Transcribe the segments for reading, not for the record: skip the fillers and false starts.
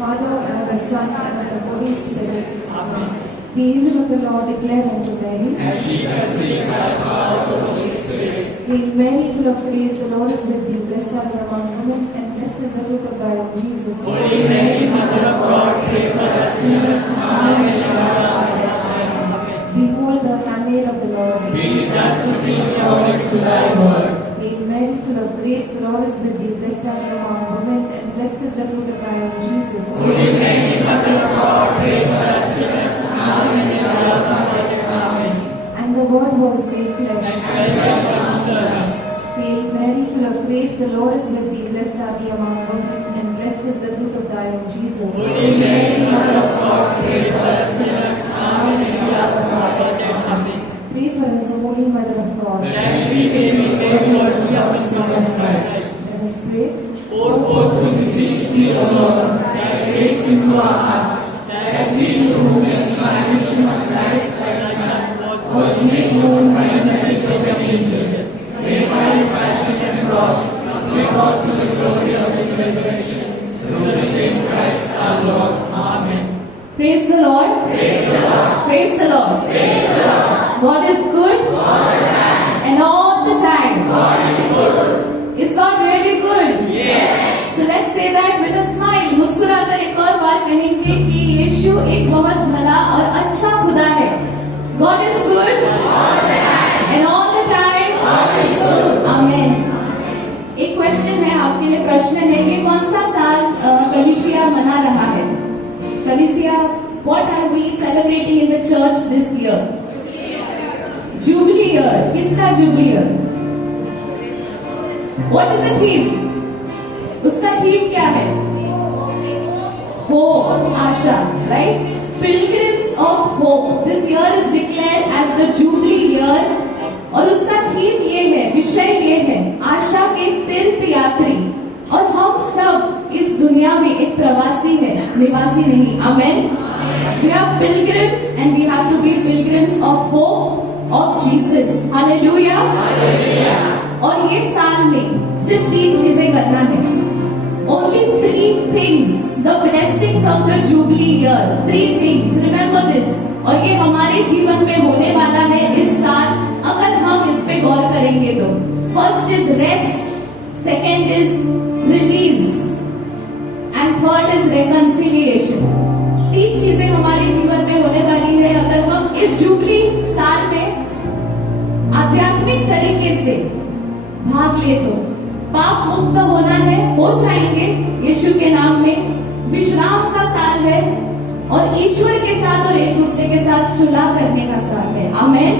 Father, and of the Son, and of the Holy Spirit. Amen. The angel of the Lord declared unto Mary, as she conceived by the power of the Holy Spirit. Hail Mary, full of grace, the Lord is with thee. Blessed art thou among women, and blessed is the fruit of thy womb, Jesus. Holy Mary, Mother of God, pray for us sinners, now and at the hour of our death. Amen. Behold the handmaid of the Lord. Be it done to me according to thy word. Hail Mary, full of grace, the Lord is with thee. Blessed art thou among women, and blessed is the fruit of thy womb, Jesus. Holy Mary, Mother of God, pray for us sinners, now and at the hour of our death. Amen. And the Word was made flesh. And dwelt among us. Hail Mary, full of grace, the Lord is with thee. Blessed art thee among women, and blessed is the fruit of thy womb, Jesus. Holy Mary, Mother of God, pray for us sinners, now and at the hour of our death. Amen. Pray for us, O Holy Mother of God. That we may be worthy of the promises of Christ. Let us pray. Pour forth we beseech thee, O Lord, thy grace into our hearts, that we to whom the incarnation of Christ thy Son was made known by the message of an angel, may by his passion and cross be brought to the glory of his resurrection, through the same Christ our Lord. Amen. Praise the Lord. Praise the Lord. Praise the Lord. Praise the Lord. God is good. All the time. And all the time. God is good. Is God really good? Yes. So let's say that with a smile. मुस्कुराकर एक और बार कहेंगे कि यीशु एक बहुत भला और अच्छा खुदा है. God is good. All the time. And all the time. God is good. Amen. एक क्वेश्चन है आपके लिए, प्रश्न है, ये कौन सा साल कलीसिया मना रहा है? कलीसिया, what are we celebrating in the church this year? Jubilee year. किसका jubilee year? What is the theme? उसका theme क्या है? Hope, Asha, right? Pilgrims of hope. This year is declared as the Jubilee year. और उसका theme ये है, विषय ये है, आशा के तीर्थ यात्री. और हम सब इस दुनिया में एक प्रवासी है, निवासी नहीं. Amen. We are pilgrims and we have to be pilgrims of hope of Jesus. Hallelujah. और ये साल में सिर्फ 3 चीजें करना है. Only 3 things. The blessings of the Jubilee year. 3 things. Remember this. और ये हमारे जीवन में होने वाला है इस साल, अगर हम इस पे गौर करेंगे तो. First is rest. Second is release. And third is reconciliation. 3 चीजें हमारे जीवन में होने वाली है अगर हम इस जुबली साल में आध्यात्मिक तरीके से भाग ले तो. पाप मुक्त होना है, हो जाएंगे यीशु के नाम में. विश्राम का साल है और ईश्वर के साथ और एक दूसरे के साथ सुलह करने का साल है. आमेन.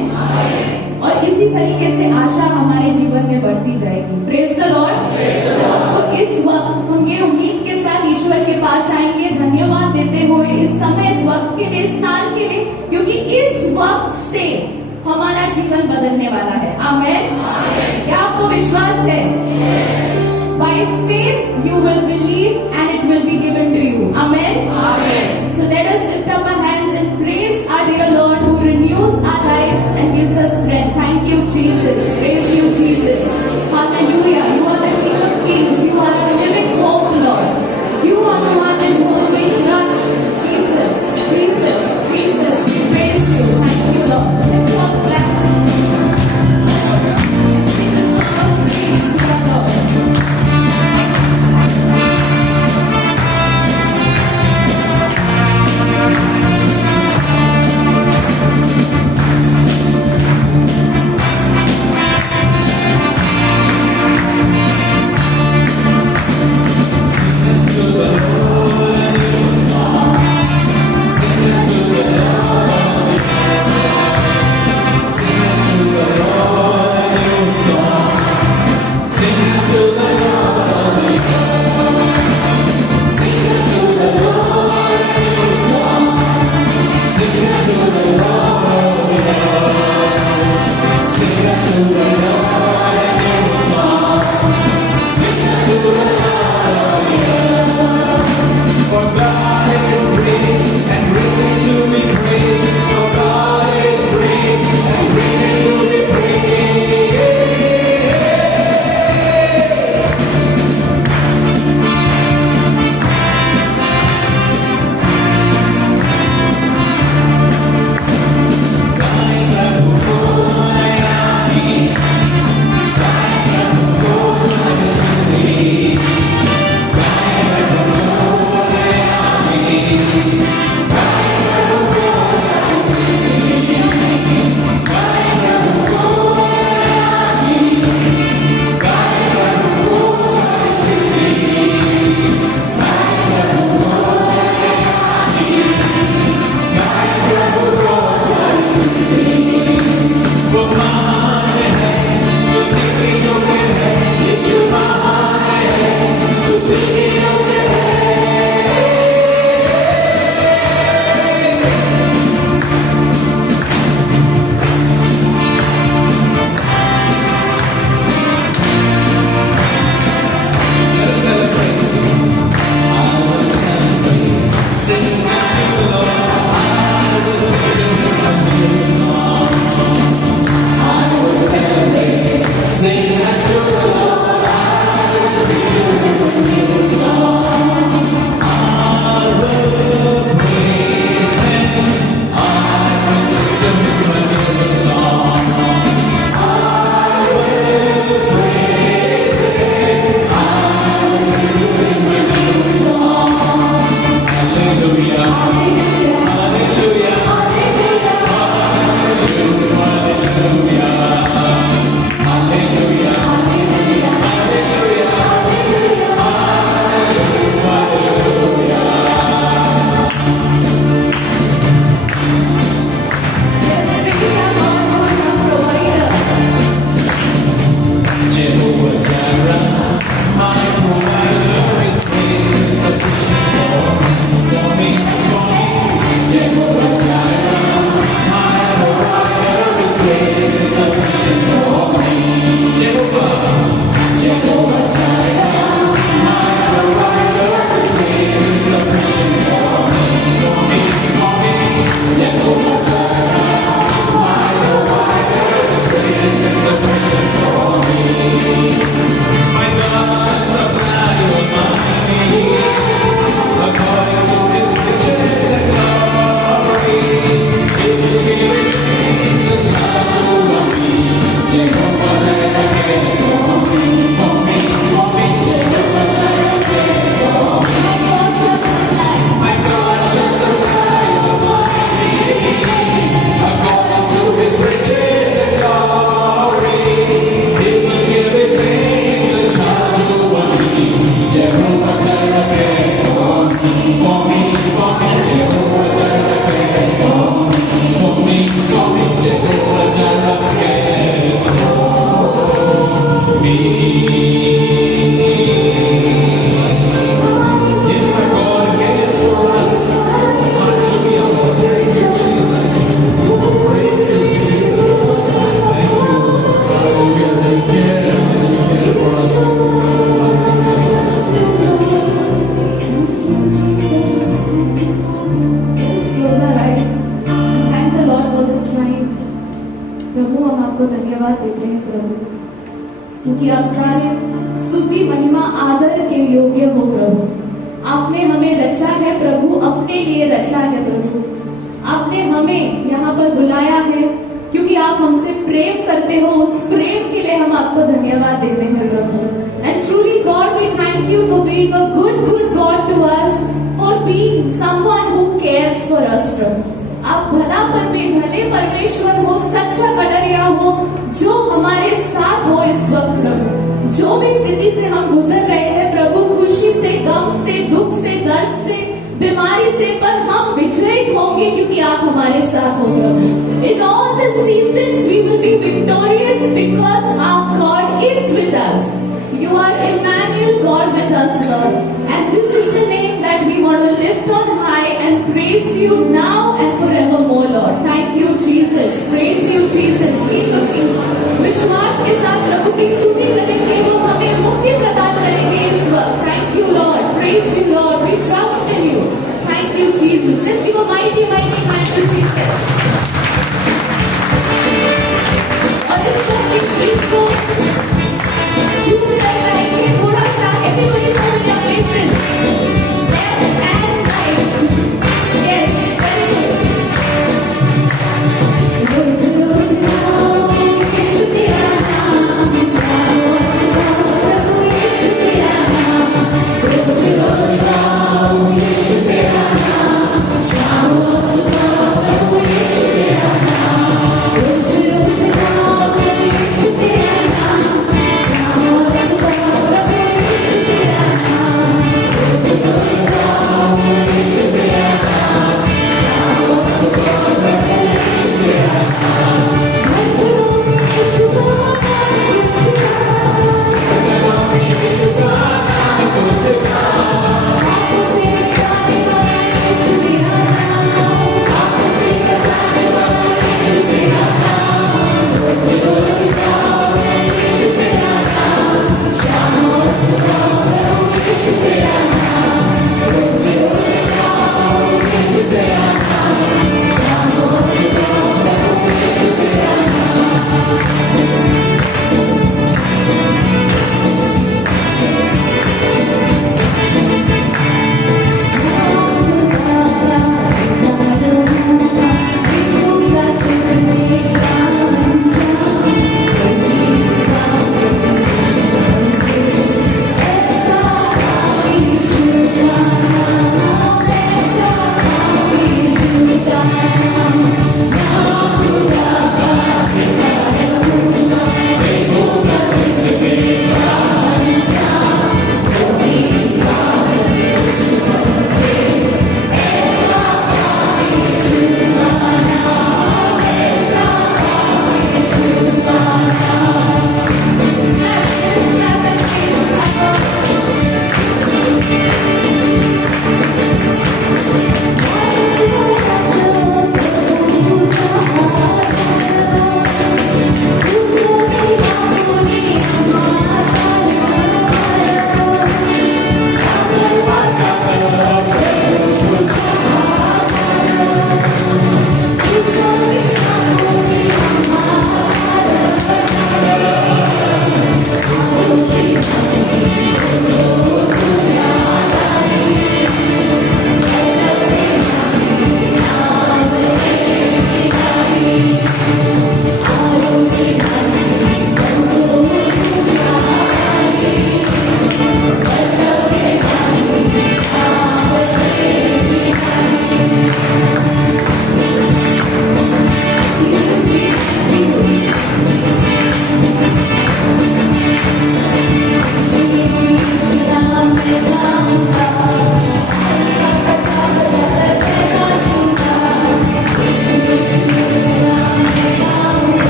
और इसी तरीके से आशा हमारे जीवन में बढ़ती जाएगी. Praise the Lord. तो इस वक्त हम ये उम्मीद के साथ ईश्वर के पास आएंगे, धन्यवाद देते हुए इस समय, इस वक्त के लिए, इस साल के लिए, क्योंकि इस वक्त से हमारा जीवन बदलने वाला है. आमेन. क्या आपको विश्वास है? By faith you will believe and it will be given to you. Amen. So let us lift up our hands and praise our dear Lord who renews our lives and gives us strength. Thank you, Jesus. Praise you, Jesus. Hallelujah. You are the King of Kings. You are the living hope, Lord. You are the one in whom we trust. Jesus, Jesus, Jesus. We praise you. Thank you, Lord. Let's all clap. Sing the song of praise to our Lord. धन्यवाद देते हैं प्रभु, क्योंकि आप सारे स्तुति महिमा आदर के योग्य हो प्रभु। आपने हमें रचा है प्रभु, अपने लिए रचा है प्रभु। आपने हमें यहाँ पर बुलाया है क्योंकि आप हमसे प्रेम करते हो। उस प्रेम के लिए हम आपको धन्यवाद देते हैं प्रभु। And truly God we thank you for being a good God to us, for being someone who cares for us प्रभु। आप भले परमेश्वर हो, सच्चा कटरिया हो, जो हमारे साथ हो इस वक्त प्रभु। जो भी स्थिति से हम गुजर रहे हैं प्रभु, खुशी से, गम से, दुख से, दर्द से, बीमारी से, पर हम विजयी होंगे क्योंकि आप हमारे साथ हो प्रभु। In all the seasons we will be victorious because our God is with us. You are Emmanuel, God with us, Lord. And this is the name that we want to lift on high and praise you now and forevermore, Lord. Thank you, Jesus. Praise you, Jesus. King of Kings. विश्वास के साथ प्रभु की स्तुति करेंगे, वो हमें मुक्ति प्रदान करेंगे इस वक्त. Thank you, Lord. Praise you, Lord. We trust in you. Thank you, Jesus. Let's give a mighty hand to Jesus. और इस वक्त एक गीत को झूम कर गाएंगे थोड़ा सा। Everybody move your faces. Left and right. Yes, very good.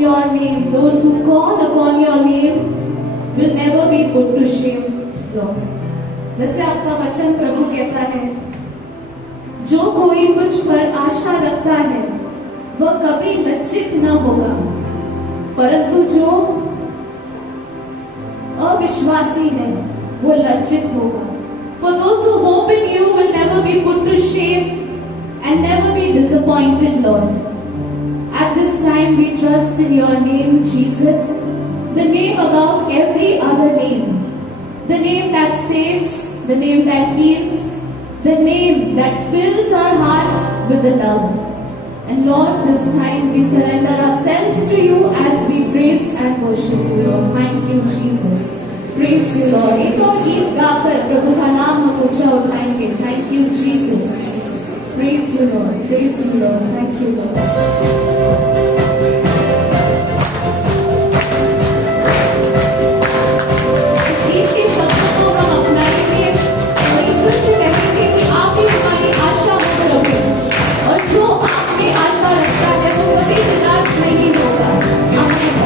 your name, those who call upon your name will never be put to shame, Lord. जैसे आपका वचन प्रभु कहता है, जो कोई तुझ पर आशा रखता है वह कभी लज्जित न होगा, परंतु जो अविश्वासी है वो लज्जित होगा. For those who hope in you will never be put to shame and never be disappointed, Lord. At this time we trust in your name, Jesus, the name above every other name, the name that saves, the name that heals, the name that fills our heart with the love. And Lord, this time we surrender ourselves to you as we praise and worship you, Lord. Thank you, Jesus. Praise you, Lord. एक और गीत गाकर प्रभु का नाम हम ऊंचा उठाएंगे. Thank you, Jesus. Praise you, Lord. Praise you, Lord. Thank you, Lord. इस गीत के शब्दों को हम अपनाएंगे और ईश्वर से कहेंगे कि आप ही हमारी आशा बन रहे और जो आप में आशा रखता है वो कभी निराश नहीं होगा. आमीन.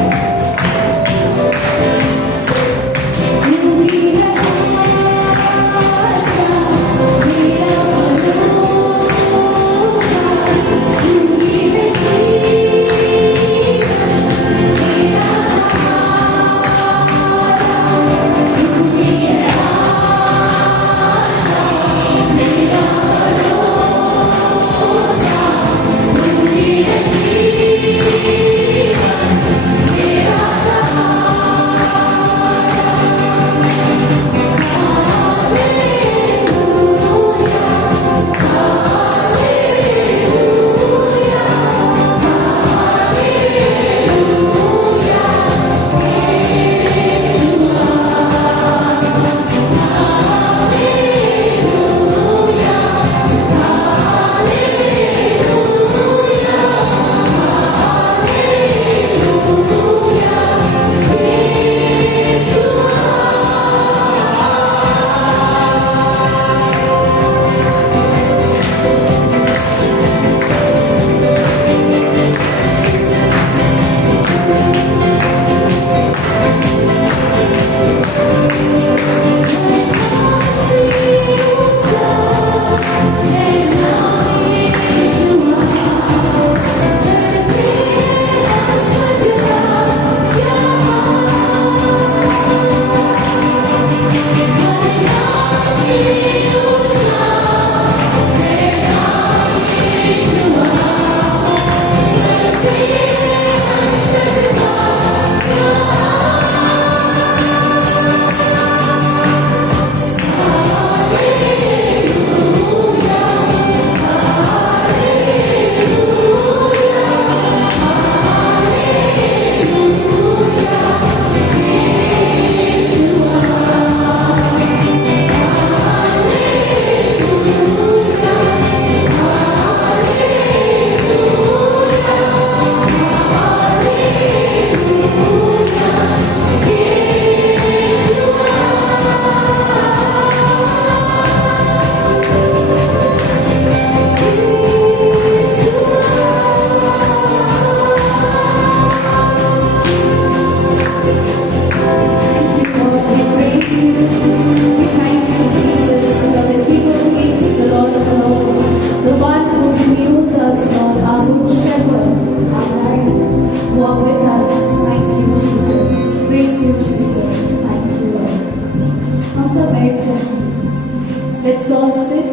Let's all sit.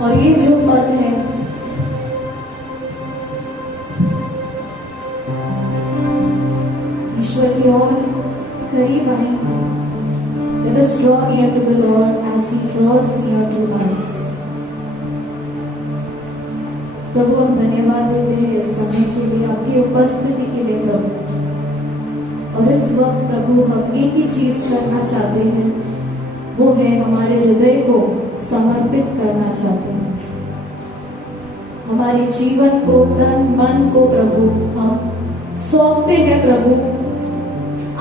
और ये जो पद है ईश्वर की ओर करीब आएंगे. Let us draw near to the Lord as He draws near to us. प्रभु हम धन्यवाद देते हैं इस समय के लिए, आपकी उपस्थिति के लिए प्रभु. और इस वक्त प्रभु हम एक ही चीज करना चाहते हैं, वो है हमारे हृदय को समर्पित करना चाहते हैं. हमारे जीवन को, तन मन को प्रभु हम सौंपते हैं प्रभु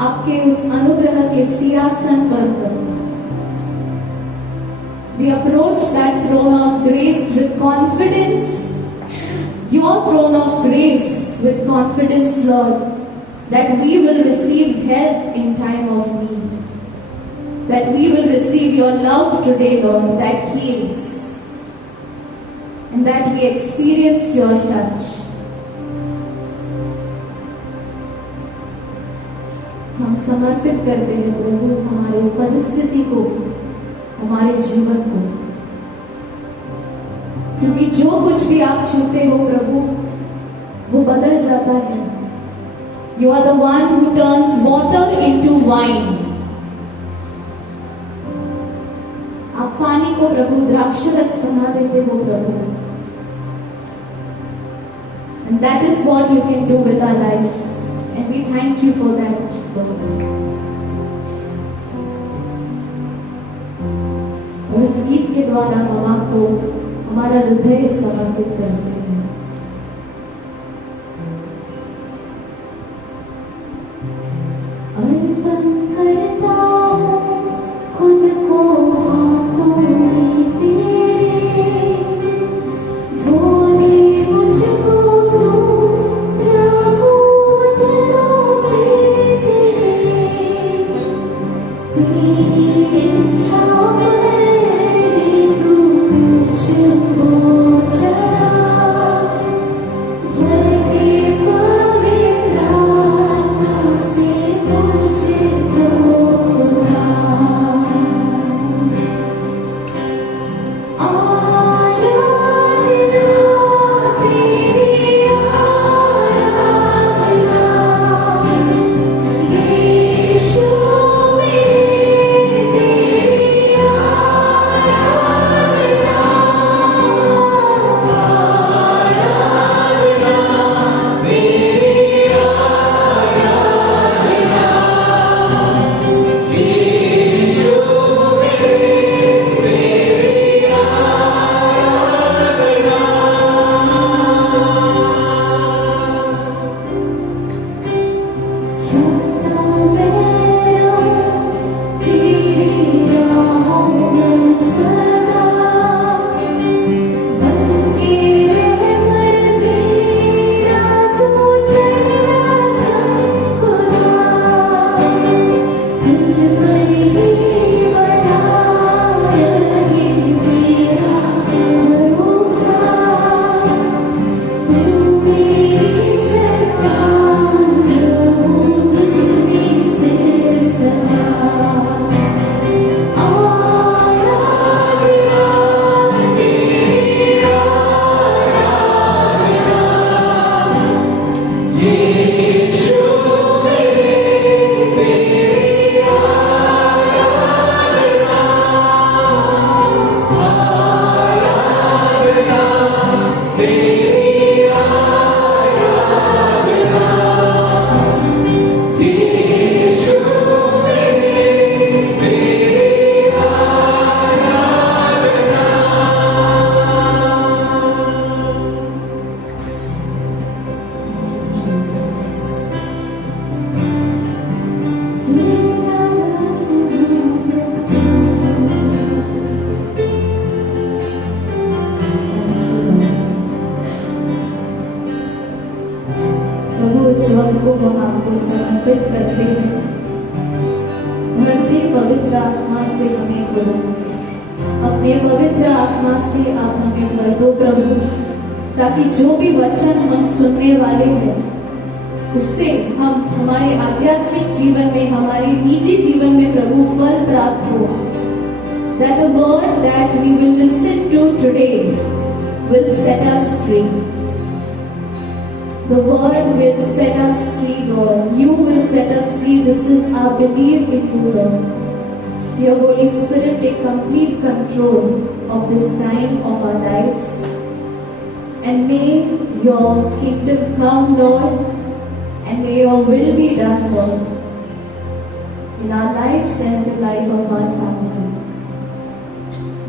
आपके उस अनुग्रह के सिंहासन पर प्रभु. We approach that throne of grace with confidence your throne of grace with confidence, Lord, that we will receive help in time of need. That we will receive your love today, Lord, that heals. And that we experience your touch. हम समर्पित करते हैं प्रभु हमारी परिस्थिति को, हमारे जीवन को, क्योंकि जो कुछ भी आप छूते हो प्रभु वो बदल जाता है. You are the one who turns water into wine. आप पानी को प्रभु द्राक्षरस बना देते हो प्रभु. And that is what you can do with our lives. And we thank you for that, Lord. और इस गीत के द्वारा हम आपको हमारा हृदय समर्पित करते हैं. अर्पण करता हूँ खुद को हाथों में तेरे, धोने मुझको तू प्रभु वचनों से तेरे. तेरी इच्छा पर तू मुझको चला, भर के पवित्र आत्मा से मुझको खुदा. इस वक्त को हम आपको समर्पित करते हैं. अपने पवित्र आत्मा से हमें करो, अपने पवित्र आत्मा से आप हमें भर दो प्रभु, ताकि जो भी वचन हम सुनने वाले हैं उससे हम हमारे आध्यात्मिक जीवन में, हमारे निजी जीवन में प्रभु फल प्राप्त हो. That the word that we will listen to today will set us free. The word will set us free, Lord. You will set us free. This is our belief in you, Lord. Dear Holy Spirit, take complete control of this time of our lives. And may your kingdom come, Lord. And may your will be done, Lord. In our lives and in the life of our family.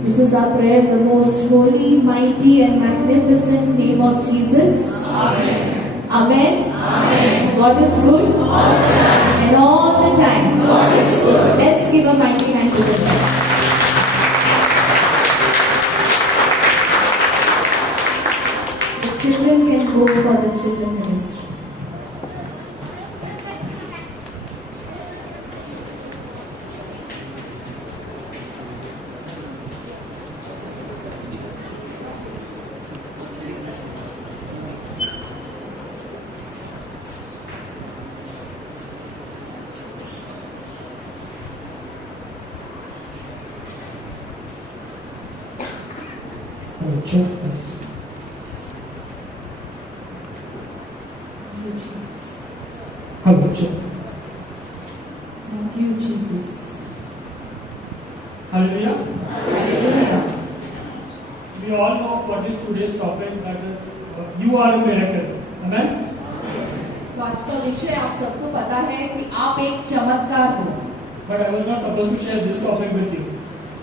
This is our prayer in the most holy, mighty and magnificent name of Jesus. Amen. Amen. Amen. God is good. All the time. And all the time. God is good. Let's give a mighty hand to the Lord. The children can go for the children ministry. Check first. Thank you, Jesus. Hello, check. Thank you, Jesus. Hallelujah. Hallelujah. We all know what is today's topic, that is, you are a miracle. Amen. तो आज का विषय आप सबको पता है कि आप एक चमत्कार हो. But I was not supposed to share this topic with you.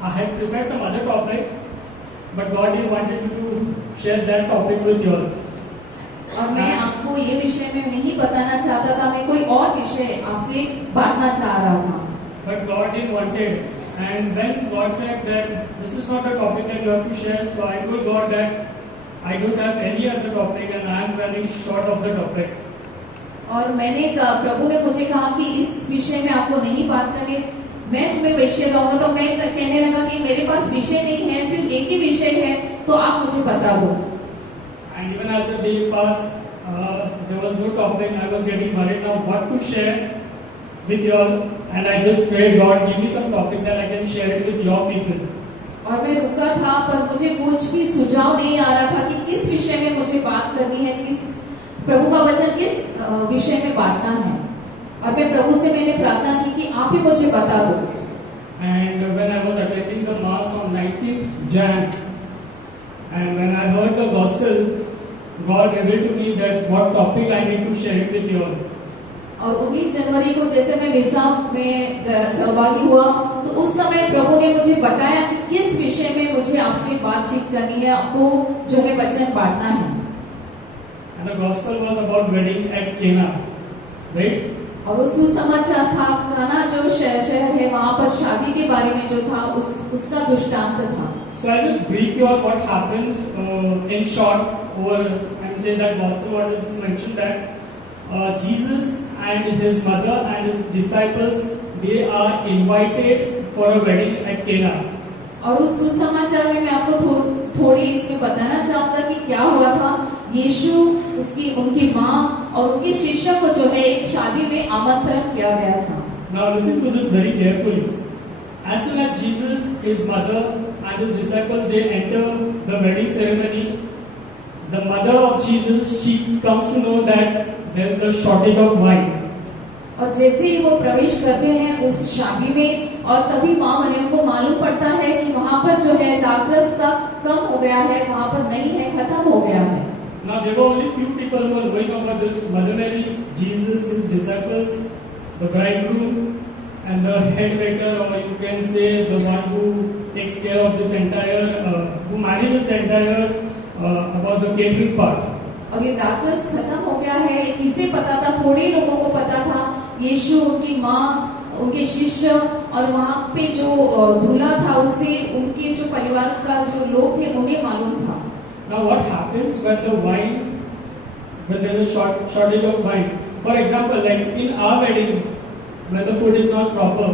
I had prepared some other topic, but God didn't wanted me to share that topic with you all. और मैं आपको ये विषय में नहीं बताना चाहता था, मैं कोई और विषय आपसे बांटना चाह रहा था. But God didn't wanted. And when God said that this is not a topic that you have to share, so I told God that I don't have any other topic and I am running short of the topic. और मैंने प्रभु ने मुझे कहा कि इस विषय में आपको नहीं बात करनी, मैं तुम्हें विषय दूंगा. तो मैं कहने लगा कि मेरे पास विषय नहीं है, सिर्फ एक ही विषय है, तो आप मुझे बता दो. And even as the day passed, there was no topic. I was getting worried now what to share with you all, and I just prayed, God, give me some topic that I can share it with your people. और मैं रुका था, पर मुझे कुछ भी सुझाव नहीं आ रहा था कि किस विषय में मुझे बात करनी है, किस प्रभु का वचन किस विषय में बांटना है. और मैं प्रभु से मैंने प्रार्थना की कि आप ही मुझे बता दो. And when I was attending the mass on 19th Jan, and when I heard the gospel, God revealed to me that what topic I need to share it with you all. और 19 जनवरी को जैसे मैं मिसा में सहभागी हुआ, तो उस समय प्रभु ने मुझे बताया कि किस विषय में मुझे आपसे बातचीत करनी है, आपको जो है वचन बांटना है. And the gospel was about wedding at Cana, right? और उस सुसमाचार था, काना जो शहर है वहाँ पर शादी के बारे में जो था, उसका दृष्टांत था. So I'll just brief you all what happens in short over and say that gospel what it is mentioned that Jesus and his mother and his disciples, they are invited for a wedding at Cana. और उस सुसमाचार में मैं आपको थोड़ी इसमें बताना चाहूंगा कि क्या हुआ था. यीशु, उनकी माँ और उनके शिष्य को जो है एक शादी में आमंत्रण किया गया था. Now listen to this very carefully. As soon as Jesus, his mother and his disciples, they enter the wedding ceremony, the mother of Jesus, she comes to know that there is a shortage of wine. और जैसे ही वो प्रवेश करते हैं उस शादी में, और तभी माँ मरियम को मालूम पड़ता है कि वहाँ पर जो है दाखरस का कम हो गया है, वहाँ पर नहीं है, खत्म हो गया है. Now there were only few people who were knowing about this: Mother Mary, Jesus, his disciples, the bridegroom, and the head waiter, or you can say the one who takes care of this entire, who manages the entire about the catering part. और ये दाखरस खत्म हो गया है, किसे पता था? थोड़े लोगों को पता था. यीशु, उनकी माँ, उनके शिष्य और वहाँ पे जो दूल्हा था उसे, उनके जो परिवार का जो लोग थे उन्हें मालूम था. Now what happens when the wine, when there is a shortage of wine? For example, like in our wedding, when the food is not proper,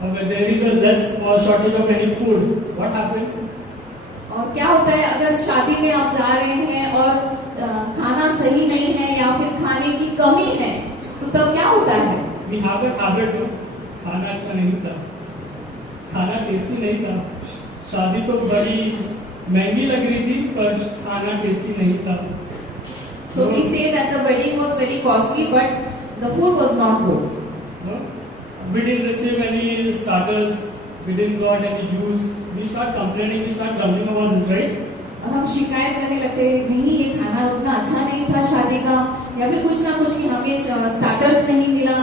or when there is a less or shortage of any food, what happens? और क्या होता है अगर शादी में आप जा रहे हैं और खाना सही नहीं है या फिर खाने की कमी है, तो तब क्या होता है? We have a habit, no? खाना अच्छा नहीं था, खाना टेस्टी नहीं था. शादी तो बड़ी महंगी लग रही थी पर खाना टेस्टी नहीं था. So we say that the wedding was very costly, but the food was not good. No? We didn't receive any starters, we didn't got any juice. We start complaining, we start grumbling about this, right? और हम शिकायत करने लगते हैं, नहीं ये खाना उतना अच्छा नहीं था शादी का, या फिर कुछ ना कुछ कि हमें स्टार्टर्स नहीं मिला,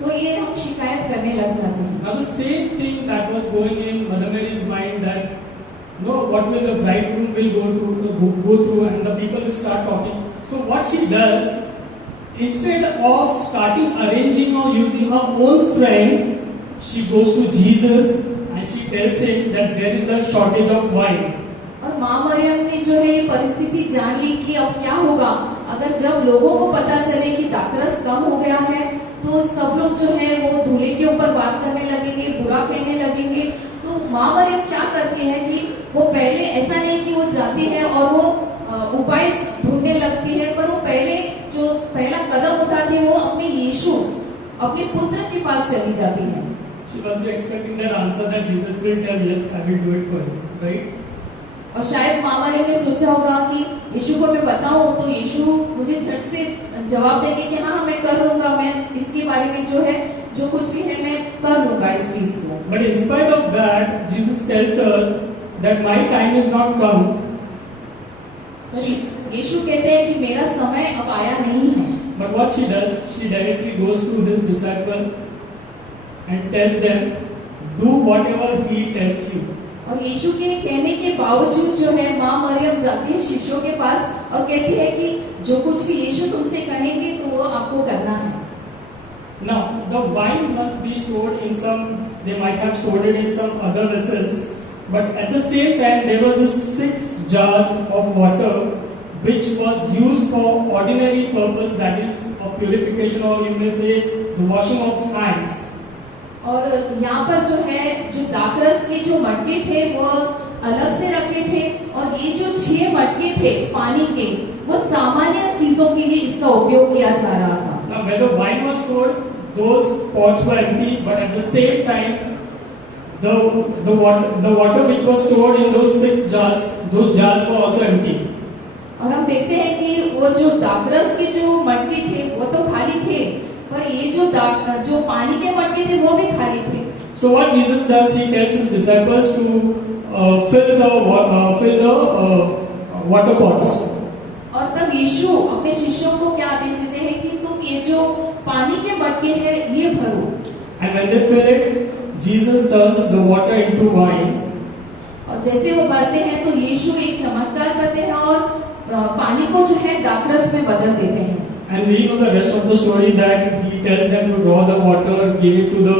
तो ये हम शिकायत करने लग जाते हैं. Now the same thing that was going in Mother Mary's mind, that no, what will the bridegroom will go through, and the people will start talking. So what she does, instead of starting arranging or using her own strength, she goes to Jesus and she tells him that there is a shortage of wine. और माँ मरियम ने जो है ये परिस्थिति जान ली कि अब क्या होगा अगर जब लोगों को पता चले कि दाखरस कम हो गया है, तो सब लोग जो है वो दूल्हे के ऊपर बात करने लगेंगे, बुरा कहने लगेंगे। तो माँ मरियम क्या करती है कि वो पहले ऐसा नहीं कि वो जाती है और वो उपाय ढूंढने लगती है, पर वो पहले जो पहला कदम उठाती है वो अपने यीशु, अपने पुत्र के पास चली जाती है। She must be expecting that answer that Jesus will tell, yes, I will do it for you, right? और शायद माँ मरियम ने सोचा होगा कि यीशु को मैं बताऊं तो यीशु मुझे झट से जवाब देंगे कि हाँ मैं कर लूंगा, मैं इसके बारे में जो है जो कुछ भी है मैं कर लूंगा इस चीज को। But in spite of that, Jesus tells her that my time is not come. यीशु कहते हैं कि मेरा समय अब आया नहीं है। But what she does, she directly goes to his disciple and tells them, do whatever he tells you. और यीशु के कहने के बावजूद जो है माँ मरियम जाती है शिष्यों के पास और कहती है कि जो कुछ भी यीशु तुमसे कहेंगे तो वो आपको करना है। Now, the wine must be stored in some, they might have stored it in some other vessels, but at the same time there were the 6 jars of water which was used for ordinary purpose, that is of purification, or you may say the washing of hands. और यहाँ पर जो है जो दाखरस के जो मटके थे वो अलग से रखे थे और ये जो 6 मटके थे पानी के वो सामान्य चीजों के लिए इसका उपयोग किया जा रहा था। Now, when the wine was stored, those pots were empty, but at the same time, the water which was stored in those 6 jars, those jars were also empty. और हम देखते हैं कि वो जो दाखरस के जो मटके थे वो तो खाली थे, पर ये जो पानी के मटके थे वो भी खाली थे। So what Jesus does, he tells his disciples to fill the water pots. और तब यीशु अपने शिष्यों को क्या आदेश देते हैं कि तुम ये जो पानी के मटके हैं ये भरो। And when they fill it, Jesus turns the water into wine. और जैसे वो भरते हैं तो यीशु एक चमत्कार करते हैं और पानी को जो है दाखरस में बदल देते हैं। And we know the rest of the story, that he tells them to draw the water, give it to the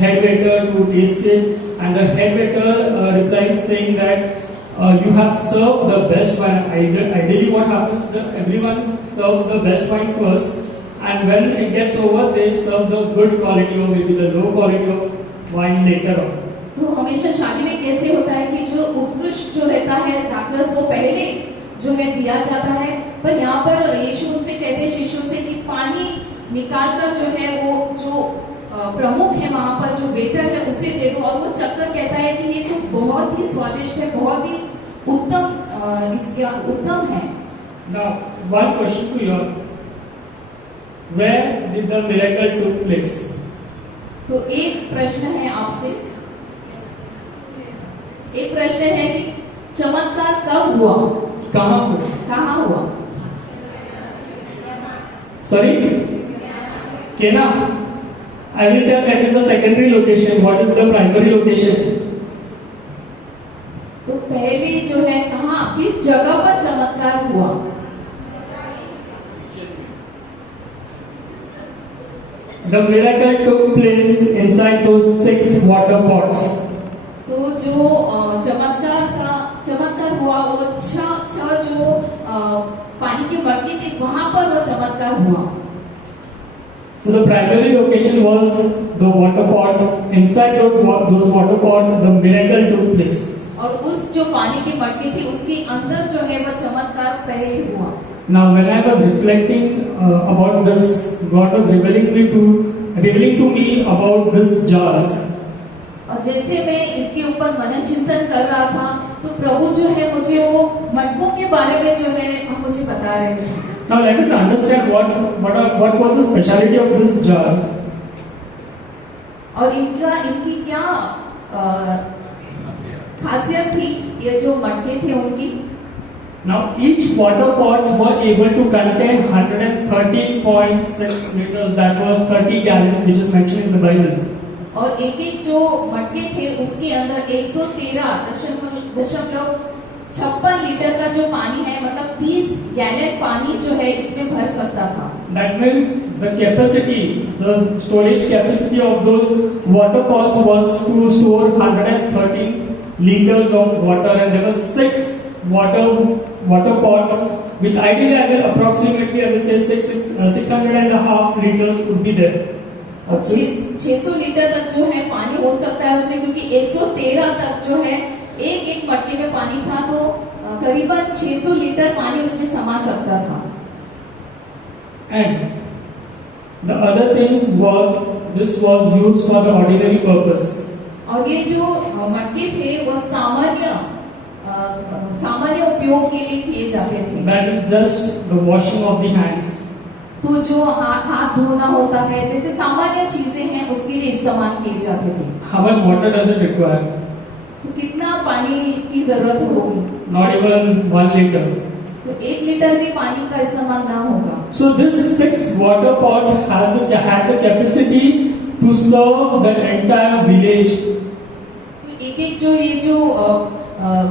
head waiter to taste it, and the head waiter replies saying that you have served the best wine. Ideally what happens, that everyone serves the best wine first, and when it gets over, they serve the good quality or maybe the low quality of wine later on. तो हमेशा शादी में कैसे होता है कि जो उत्कृष्ट जो रहता है दाखरस वो पहले जो है दिया जाता है, पर यहाँ पर यीशु उनसे कहते हैं शिष्यों से कि पानी निकालकर जो है वो जो प्रमुख है वहां पर जो वेटर है उसे दे दो। और वो चक्कर कहता है कि ये तो बहुत ही स्वादिष्ट है, बहुत ही उत्तम है। Now, one question to you: where did the miracle took place? तो एक प्रश्न है आपसे, एक प्रश्न है कि चमत्कार कब हुआ, कहाँ हुआ? Sorry? Cana? I will tell that is the secondary location. What is the primary location? तो पहले जो है कहाँ, किस जगह पर चमत्कार हुआ? The miracle took place inside those 6 water pots. तो जो चमत्कार हुआ वो छह जो पानी के मटके थे वहां पर वो चमत्कार हुआ। So the primary location was the water pots. Inside those water pots, the miracle took place. और उस जो पानी के मटके थे उसके अंदर जो है वो चमत्कार पहले हुआ। Now, when I was reflecting about this, God was revealing to me about this jars. और जैसे मैं इसके ऊपर मनन चिंतन कर रहा था तो प्रभु जो है मुझे वो मटकों के बारे में जो है मुझे बता रहे थे। Now let us understand what was the speciality of these jars. और इनकी क्या खासियत थी ये जो मटके थे उनकी। Now each water pots were able to contain 130.6 liters, that was 30 gallons, which is mentioned in the Bible. और एक एक जो मटके थे उसके अंदर 113.56 लीटर का जो पानी है, मतलब 30 गैलन पानी जो है इसमें भर सकता था। That means the storage capacity of those water pots was to store 113 liters of water, and there were 6 water pots, which ideally I will approximately, I will say 600.5 liters would be there. और 600 litre तक जो है पानी हो सकता है उसमें, क्योंकि 113 तक जो है एक मटके में पानी था, तो करीबन 600 लीटर पानी उसमें समा सकता था। And the other thing was, this was used for the ordinary purpose. और ये जो मटके थे वो सामान्य उपयोग के लिए किए जाते थे। That is just the washing of the hands. तो जो हाथ धोना होता है, जैसे सामान्य चीजें हैं, उसके लिए इस्तेमाल किए जाते थे। How much water does it require? तो कितना पानी की जरूरत होगी? Not even 1 liter. तो 1 लीटर भी पानी का इस्तेमाल ना होगा। So this 6 water pots had the capacity to serve the entire village. तो एक जो ये जो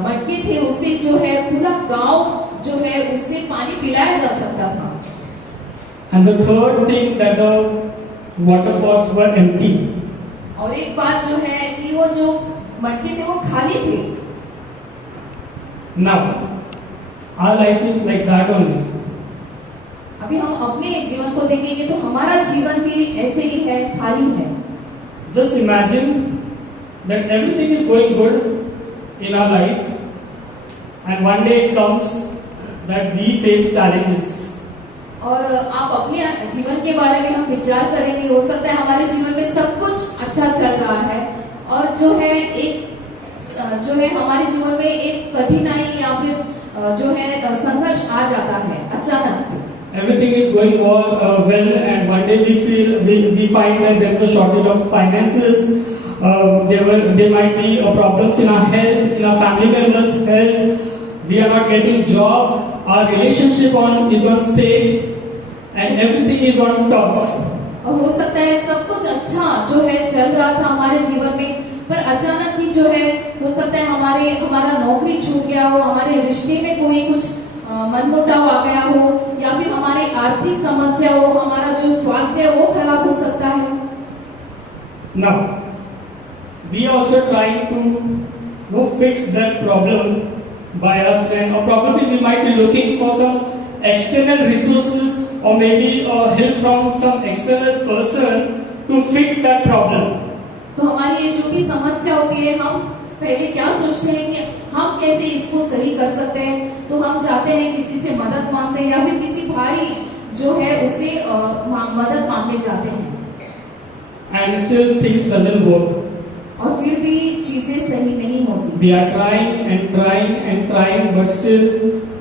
मटके थे, उससे जो है पूरा गांव जो है उससे पानी पिलाया जा सकता था। And the third thing, that the water pots were empty. और एक बात जो है कि वो जो मटके थे वो खाली थे। Now, our life is like that only. अभी हम अपने जीवन को देखेंगे तो हमारा जीवन भी ऐसे ही है, खाली है। Just imagine that everything is going good in our life, and one day it comes that we face challenges. और आप अपने जीवन के बारे में हम विचार करेंगे, हो सकता है हमारे जीवन में सब कुछ अच्छा चल रहा है, और जो है हमारे जीवन में एक कठिनाई या फिर जो है संघर्ष आ जाता है अचानक से। Everything is going well, and one day we find that there is a shortage of finances. There might be problems in our health, in our family members' health. We are not getting job. Our relationship is on stake, and everything is on toss. और हो सकता है सब कुछ अच्छा जो है चल रहा था हमारे जीवन में, पर अचानक ही जो है हो सकता है हमारा नौकरी छूट गया हो, हमारे रिश्ते में कोई कुछ मनमुटाव आ गया हो, या फिर हमारी आर्थिक समस्या हो, हमारा जो स्वास्थ्य है वो खराब हो सकता है। Now, we are also trying to fix that problem by us, and or probably we might be looking for some external resources or maybe help from some external person to fix that problem. तो हमारी ये जो भी समस्या होती है, हम पहले क्या सोचते हैं कि हम कैसे इसको सही कर सकते हैं, तो हम चाहते हैं किसी से मदद मांगते हैं, या फिर किसी भाई जो है उसे मदद मांगने जाते हैं। And still things doesn't work. और फिर भी चीजें सही नहीं होती। We are trying, but still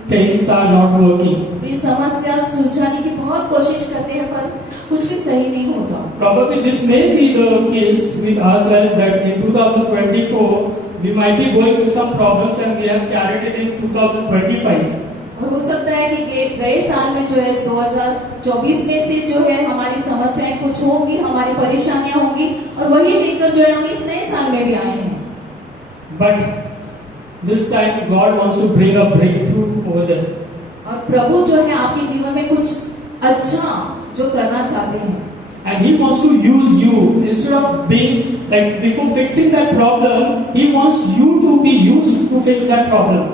things are not working. ये समस्या सुलझाने की बहुत कोशिश करते हैं, पर कुछ भी सही नहीं होता। Probably this may be the case with ourselves, that in 2024 we might be going through some problems and we have carried it in 2025. और हो सकता है कि गए साल में जो है 2024 में से जो है हमारी समस्याएं कुछ होंगी, हमारी परेशानियां होंगी, और वही लेकर जो है हम इस नए साल में भी आए हैं। But this time God wants to bring a breakthrough over there. और प्रभु जो है आपके जीवन में कुछ अच्छा जो करना चाहते हैं। And He wants to use you instead of being like before fixing that problem. He wants you to be used to fix that problem.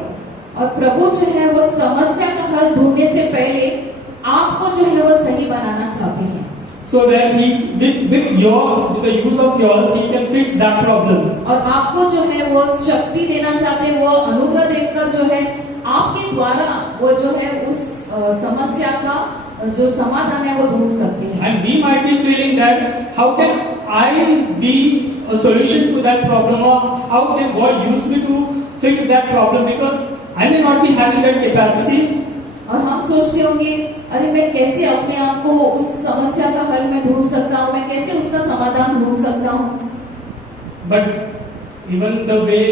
और प्रभु जो है वो समस्या का हल ढूंढने से पहले आपको जो है वो सही बनाना चाहते हैं। So that He with the use of yours He can fix that problem. और आपको जो है वो शक्ति देना चाहते हैं, वो अनुग्रह देकर जो है आपके द्वारा वो जो है उस समस्या का जो समाधान है वो ढूंढ सकते हैं। And we might be feeling that how can I be a solution to that problem, or how can God use me to fix that problem, because I may not be having that capacity. और हम सोचते होंगे, अरे मैं कैसे अपने आप को उस समस्या का हल में ढूंढ सकता हूँ, मैं कैसे उसका समाधान ढूंढ सकता हूँ। But even the way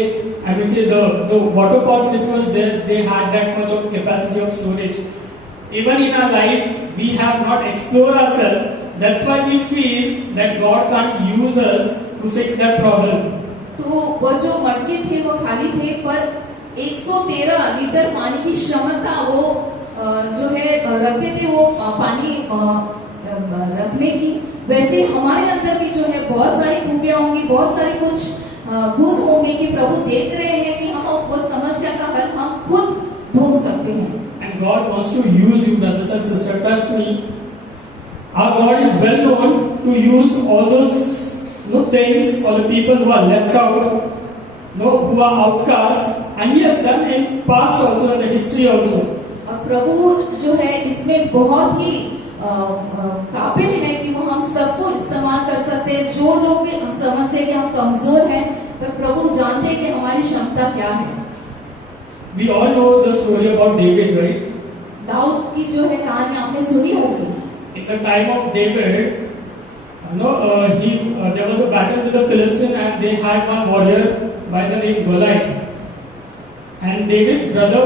I will say the water pots which was there, they had that much of capacity of storage. Even in our life, we have not explored ourselves. That's why we feel that God can't use us to fix that problem. तो वो जो मटके थे वो खाली थे, पर 113 litre पानी की क्षमता वो जो है रखते थे, वो पानी रखने की। वैसे हमारे अंदर भी जो है बहुत सारी खूबियां होंगी, बहुत सारी कुछ गुण होंगे कि प्रभु देख रहे हैं कि हम वो समस्या का हल हम खुद सकते हैं। And God wants to use you, brothers and sisters. Trust me. Our God is well known to use all those things for the people who are left out, who are outcast, and He has done in past also, in the history also. और प्रभु जो है इसमें बहुत ही काबिल है कि वो हम सबको इस्तेमाल कर सकते हैं। जो लोग भी समझते हैं कि हम कमजोर हैं, पर प्रभु जानते हैं कि हमारी क्षमता क्या है। We all know the story about David, right? Dawood की जो है कहानी आपने सुनी होगी। In the time of David, there was a battle with the Philistine, and they had one warrior by the name Goliath. And David's brother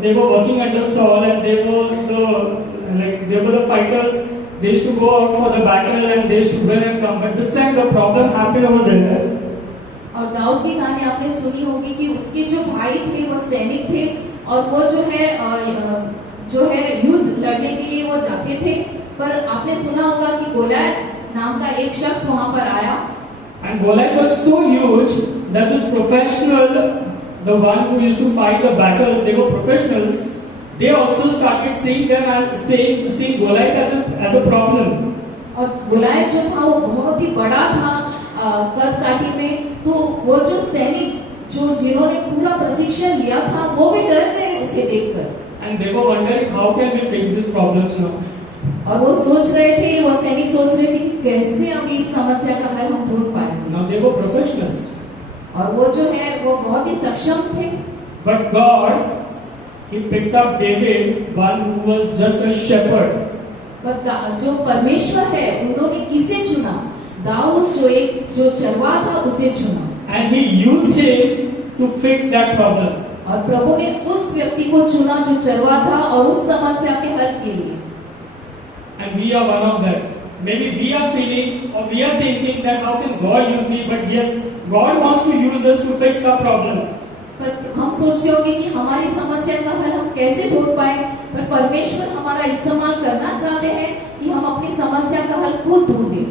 they were working under Saul, and they were the fighters. They used to go out for the battle, and they used to win and come. But this time the problem happened over there. और दाऊद की कहानी आपने सुनी होगी कि उसके जो भाई थे वो सैनिक थे, और वो जो है युद्ध लड़ने के लिए वो जाते थे। पर आपने सुना होगा कि गोलियत नाम का एक शख्स वहां पर आया। And Goliath was so huge that this professional, the one who used to fight the battles, they were professionals. They also started seeing them and seeing Goliath as a problem. और गोलियत जो था वो बहुत ही बड़ा था कद काठी में, तो वो जो सैनिक जिन्होंने पूरा प्रशिक्षण लिया था वो भी डर गए उसे देखकर। And they were wondering how can we fix this problem now. और वो सोच रहे थे, वो सैनिक सोच रहे थे कि कैसे हम इस समस्या का हल हम ढूंढ पाएंगे। Now they were professionals. और वो जो है वो बहुत ही सक्षम थे। But God, He picked up David, one who was just a shepherd. पर जो परमेश्वर है उन्होंने किसे चुना? दाऊद जो चरवाहा था उसे चुना। And He used him to fix that problem. और प्रभु ने उस व्यक्ति को चुना जो चरवाहा था और उस समस्या के हल के लिए। And we are one of them. Maybe we are feeling or we are thinking that how can God use me? But yes, God wants to use us to fix our problem. पर हम सोचते होंगे कि हमारी समस्या का हल हम कैसे ढूंढ पाए, पर परमेश्वर हमारा इस्तेमाल करना चाहते हैं कि हम अपनी समस्या का हल खुद ढूंढें।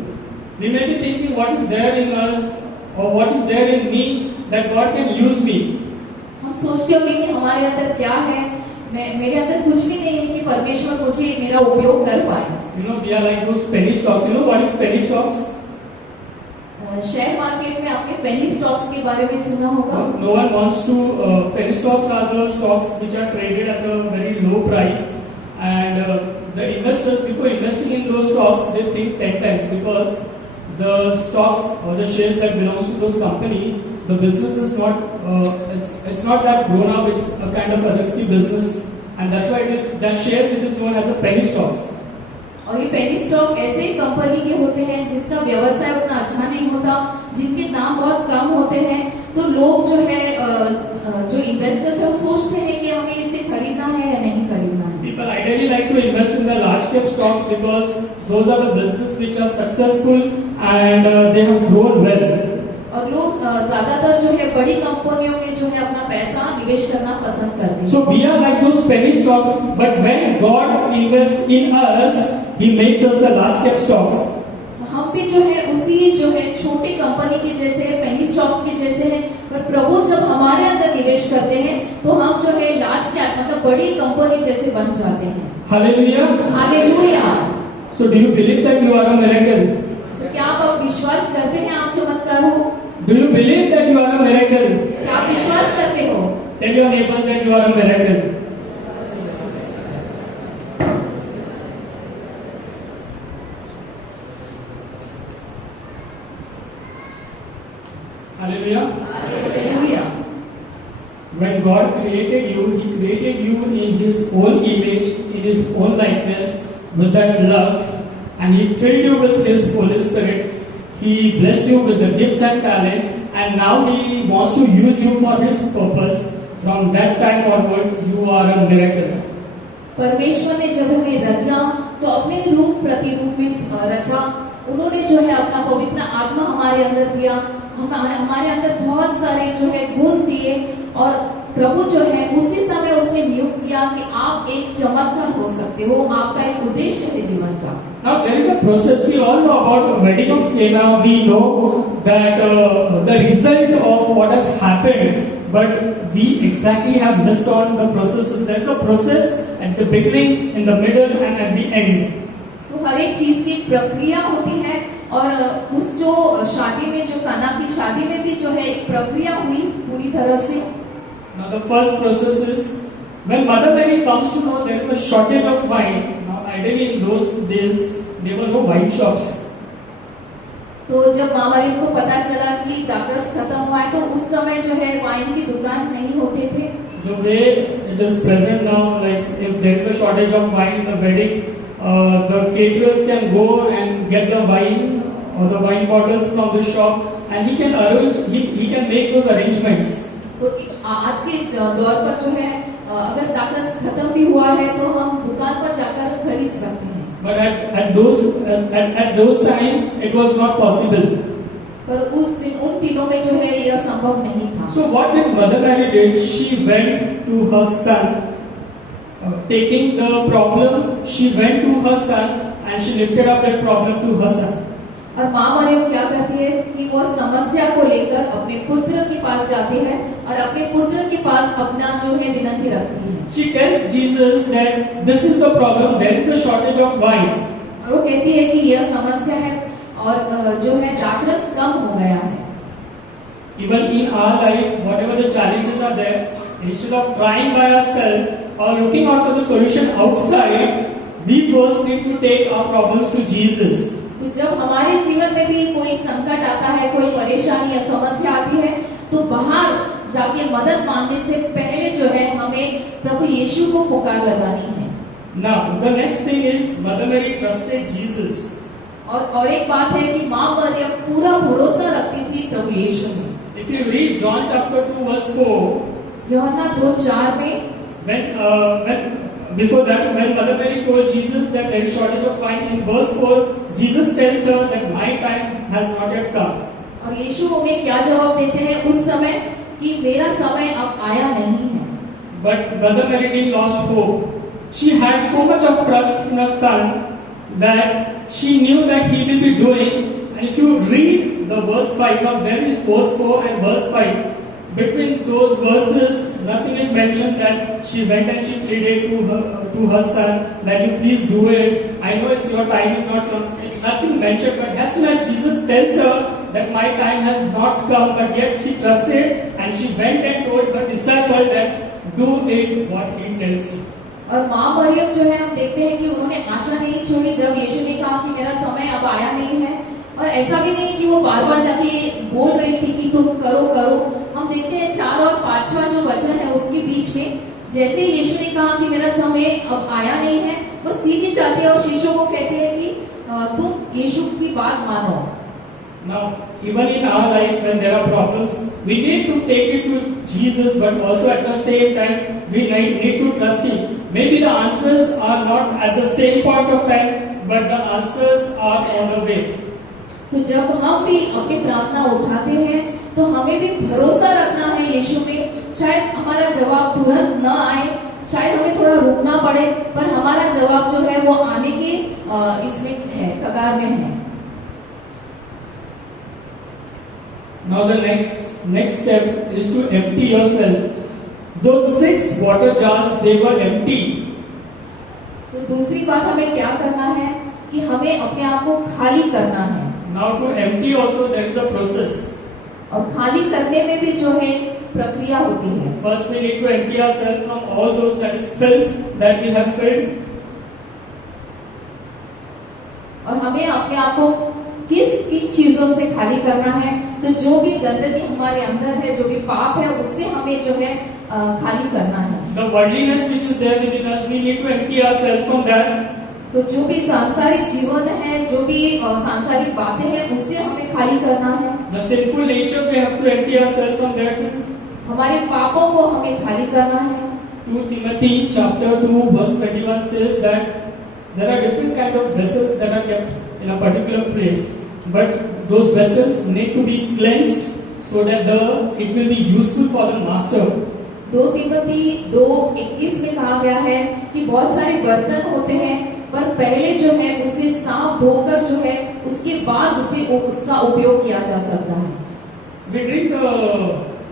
We may be thinking what is there in us or what is there in me that God can use me. हम सोचते होंगे कि हमारे अंदर क्या है, मेरे अंदर कुछ भी नहीं है कि परमेश्वर मुझे मेरा उपयोग कर पाए। We are like those penny stocks. You know what is penny stocks? Share market में आपने पेनी स्टॉक्स के बारे में सुना होगा। No one wants to. Penny stocks are the stocks which are traded at a very low price, and the investors, before investing in those stocks, they think 10 times because the stocks or the shares that belongs to those company, the business is not. It's not that grown up. It's a kind of a risky business, and that's why that shares it is known as a penny stocks. और ये penny stock ऐसे company के होते हैं जिसका व्यवसाय उतना अच्छा नहीं होता, जिनके दाम बहुत कम होते हैं, तो लोग जो है जो इन्वेस्टर्स है वो सोचते हैं कि हमें इसे खरीदना है या नहीं खरीदना है। People ideally like to invest in the large cap stocks because those are the business which are successful and they have grown well. और लोग ज्यादातर जो है बड़ी कंपनियों में जो है अपना पैसा निवेश करना पसंद करते हैं। So we are like those penny stocks, but when God invests in us, He makes us the large cap stocks. हम भी जो है उसी जो है छोटी कंपनी के जैसे है, पेनी स्टॉक्स के जैसे हैं, पर प्रभु जब हमारे अंदर निवेश करते हैं तो हम जो है लार्ज कैप मतलब बड़ी कंपनी जैसे बन जाते हैं। Hallelujah. Hallelujah. So do you believe that you are a miracle? तो क्या आप विश्वास करते हैं आप चमत्कार हो? Do you believe that you are a miracle? क्या आप विश्वास करते हो? Tell your neighbors that you are a miracle. Hallelujah. Hallelujah. When God created you, He created you in His own image, in His own likeness, with that love, and He filled you with His Holy Spirit. He blessed you with the gifts and talents, and now He wants to use you for His purpose. From that time onwards, you are a miracle. परमेश्वर ने जब हमें रचा तो अपने रूप प्रतिरूप में रचा। उन्होंने जो है अपना पवित्र आत्मा हमारे अंदर दिया, हमारे अंदर बहुत सारे जो है गुण दिए, और प्रभु जो है उसी समय उसे नियुक्त किया कि आप एक चमत्कार हो सकते हो, आपका एक उद्देश्य है जीवन का। Now there is a process. We all know about wedding of Cana. We know that the result of what has happened but we exactly have missed on the processes. There's a process at the beginning, in the middle, and at the end. तो हर एक चीज की एक प्रक्रिया होती है और उस जो शादी में जो काना की शादी में भी जो है एक प्रक्रिया हुई पूरी तरह से। Now the first process is when Mother Mary comes to know there is a shortage of wine. Now ideally in those days there were no wine shops. तो जब माँ मरियम को पता चला कि दाखरस खत्म हुआ है तो उस समय जो है वाइन की दुकान नहीं होते थे। The way it is present now, like if there is a shortage of wine in the wedding, the caterers can go and get the wine or the wine bottles from the shop, and he can arrange, he can make those arrangements. तो आज के दौर पर जो है अगर दाखरस खत्म भी हुआ है तो हम दुकान पर जाकर खरीद सकते हैं। But at those time it was not possible. पर उस दिन उन दिनों में जो है यह संभव नहीं था। So what did Mother Mary did? She went to her son, taking the problem. She went to her son and she lifted up that problem to her son. और माँ मरियम क्या करती है कि वो समस्या को लेकर अपने पुत्र के पास जाती है और अपने पुत्र के पास अपना जो है विनती रखती है। She tells Jesus that this is the problem. There is a shortage of wine. और वो कहती है कि यह समस्या है और जो है दाखरस कम हो गया है। Even in our life, whatever the challenges are there, instead of trying by ourselves or looking out for the solution outside, we first need to take our problems to Jesus. तो जब हमारे जीवन में भी कोई संकट आता है, कोई परेशानी या समस्या आती है, तो बाहर जाके मदद मांगने से पहले जो है हमें प्रभु यीशु को पुकार लगानी है। Now, the next thing is Mother Mary trusted Jesus. और एक बात है कि माँ मरियम पूरा भरोसा रखती थी प्रभु यीशु में। If you read John chapter 2 verse 4, यूहन्ना 2:4 में when before that, when Mother Mary told Jesus that there is shortage of wine, in verse 4, Jesus tells her that my time has not yet come. और यीशु उन्हें क्या जवाब देते हैं उस समय कि मेरा समय अब आया नहीं है। But Mother Mary didn't lost hope. She had so much of trust in her son that she knew that he will be doing. And if you read the verse 5, now there is verse 4 and verse 5. Between those verses, nothing is mentioned that she went and she pleaded to her son that you please do it. I know it's your time is not come. It's nothing mentioned. But as soon as Jesus tells her that my time has not come, but yet she trusted and she went and told her disciple that do it what he tells you. और माँ मरियम जो है हम देखते हैं कि उन्होंने आशा नहीं छोड़ी जब यीशु ने कहा कि मेरा समय अब आया नहीं है। और ऐसा भी नहीं कि वो बार बार जाके बोल रही थी कि तुम करो करो। हम देखते हैं 4 और 5वां जो वचन है उसके बीच में जैसे ही यीशु ने कहा कि मेरा समय अब आया नहीं है, वो सीधे जाते हैं और शिष्यों को कहते हैं कि तुम यीशु की बात मानो। Now, even in our life when there are problems, we need to take it to Jesus, but also at the same time we need to trust Him. Maybe the answers are not at the same point of time, but the answers are on the way. तो जब हम भी अपनी प्रार्थना उठाते हैं तो हमें भी भरोसा रखना है यीशु में। शायद हमारा जवाब तुरंत न आए, शायद हमें थोड़ा रुकना पड़े, पर हमारा जवाब जो है वो आने के इसमें है, कगार में है। Now the next step is to empty yourself. Those 6 water jars, they were empty. तो दूसरी बात हमें क्या करना है कि हमें अपने आप को खाली करना है। Now to empty also there is a process. और खाली करने में भी जो है प्रक्रिया होती है। First we need to empty ourselves from all those that is filth that we have filled. और हमें अपने आप को किन चीजों से खाली करना है, तो जो भी गंदगी हमारे अंदर है, जो भी पाप है, उससे हमें जो है खाली करना है। The worldliness which is there within us, we need to empty ourselves from that. तो जो भी सांसारिक जीवन है, जो भी सांसारिक बातें हैं, उससे हमें खाली करना है। The sinful nature, we have to empty ourselves from that sin. हमारे पापों को हमें खाली करना है। 2 Timothy chapter 2 verse 21 says that there are different kind of vessels that are kept in a particular place, but those vessels need to be cleansed so that it will be useful for the master. 2 Timothy 2:21 में कहा गया है कि बहुत सारे बर्तन होते हैं, पर पहले जो है उसे साफ धोकर जो है उसके बाद उसका उपयोग किया जा सकता है। We drink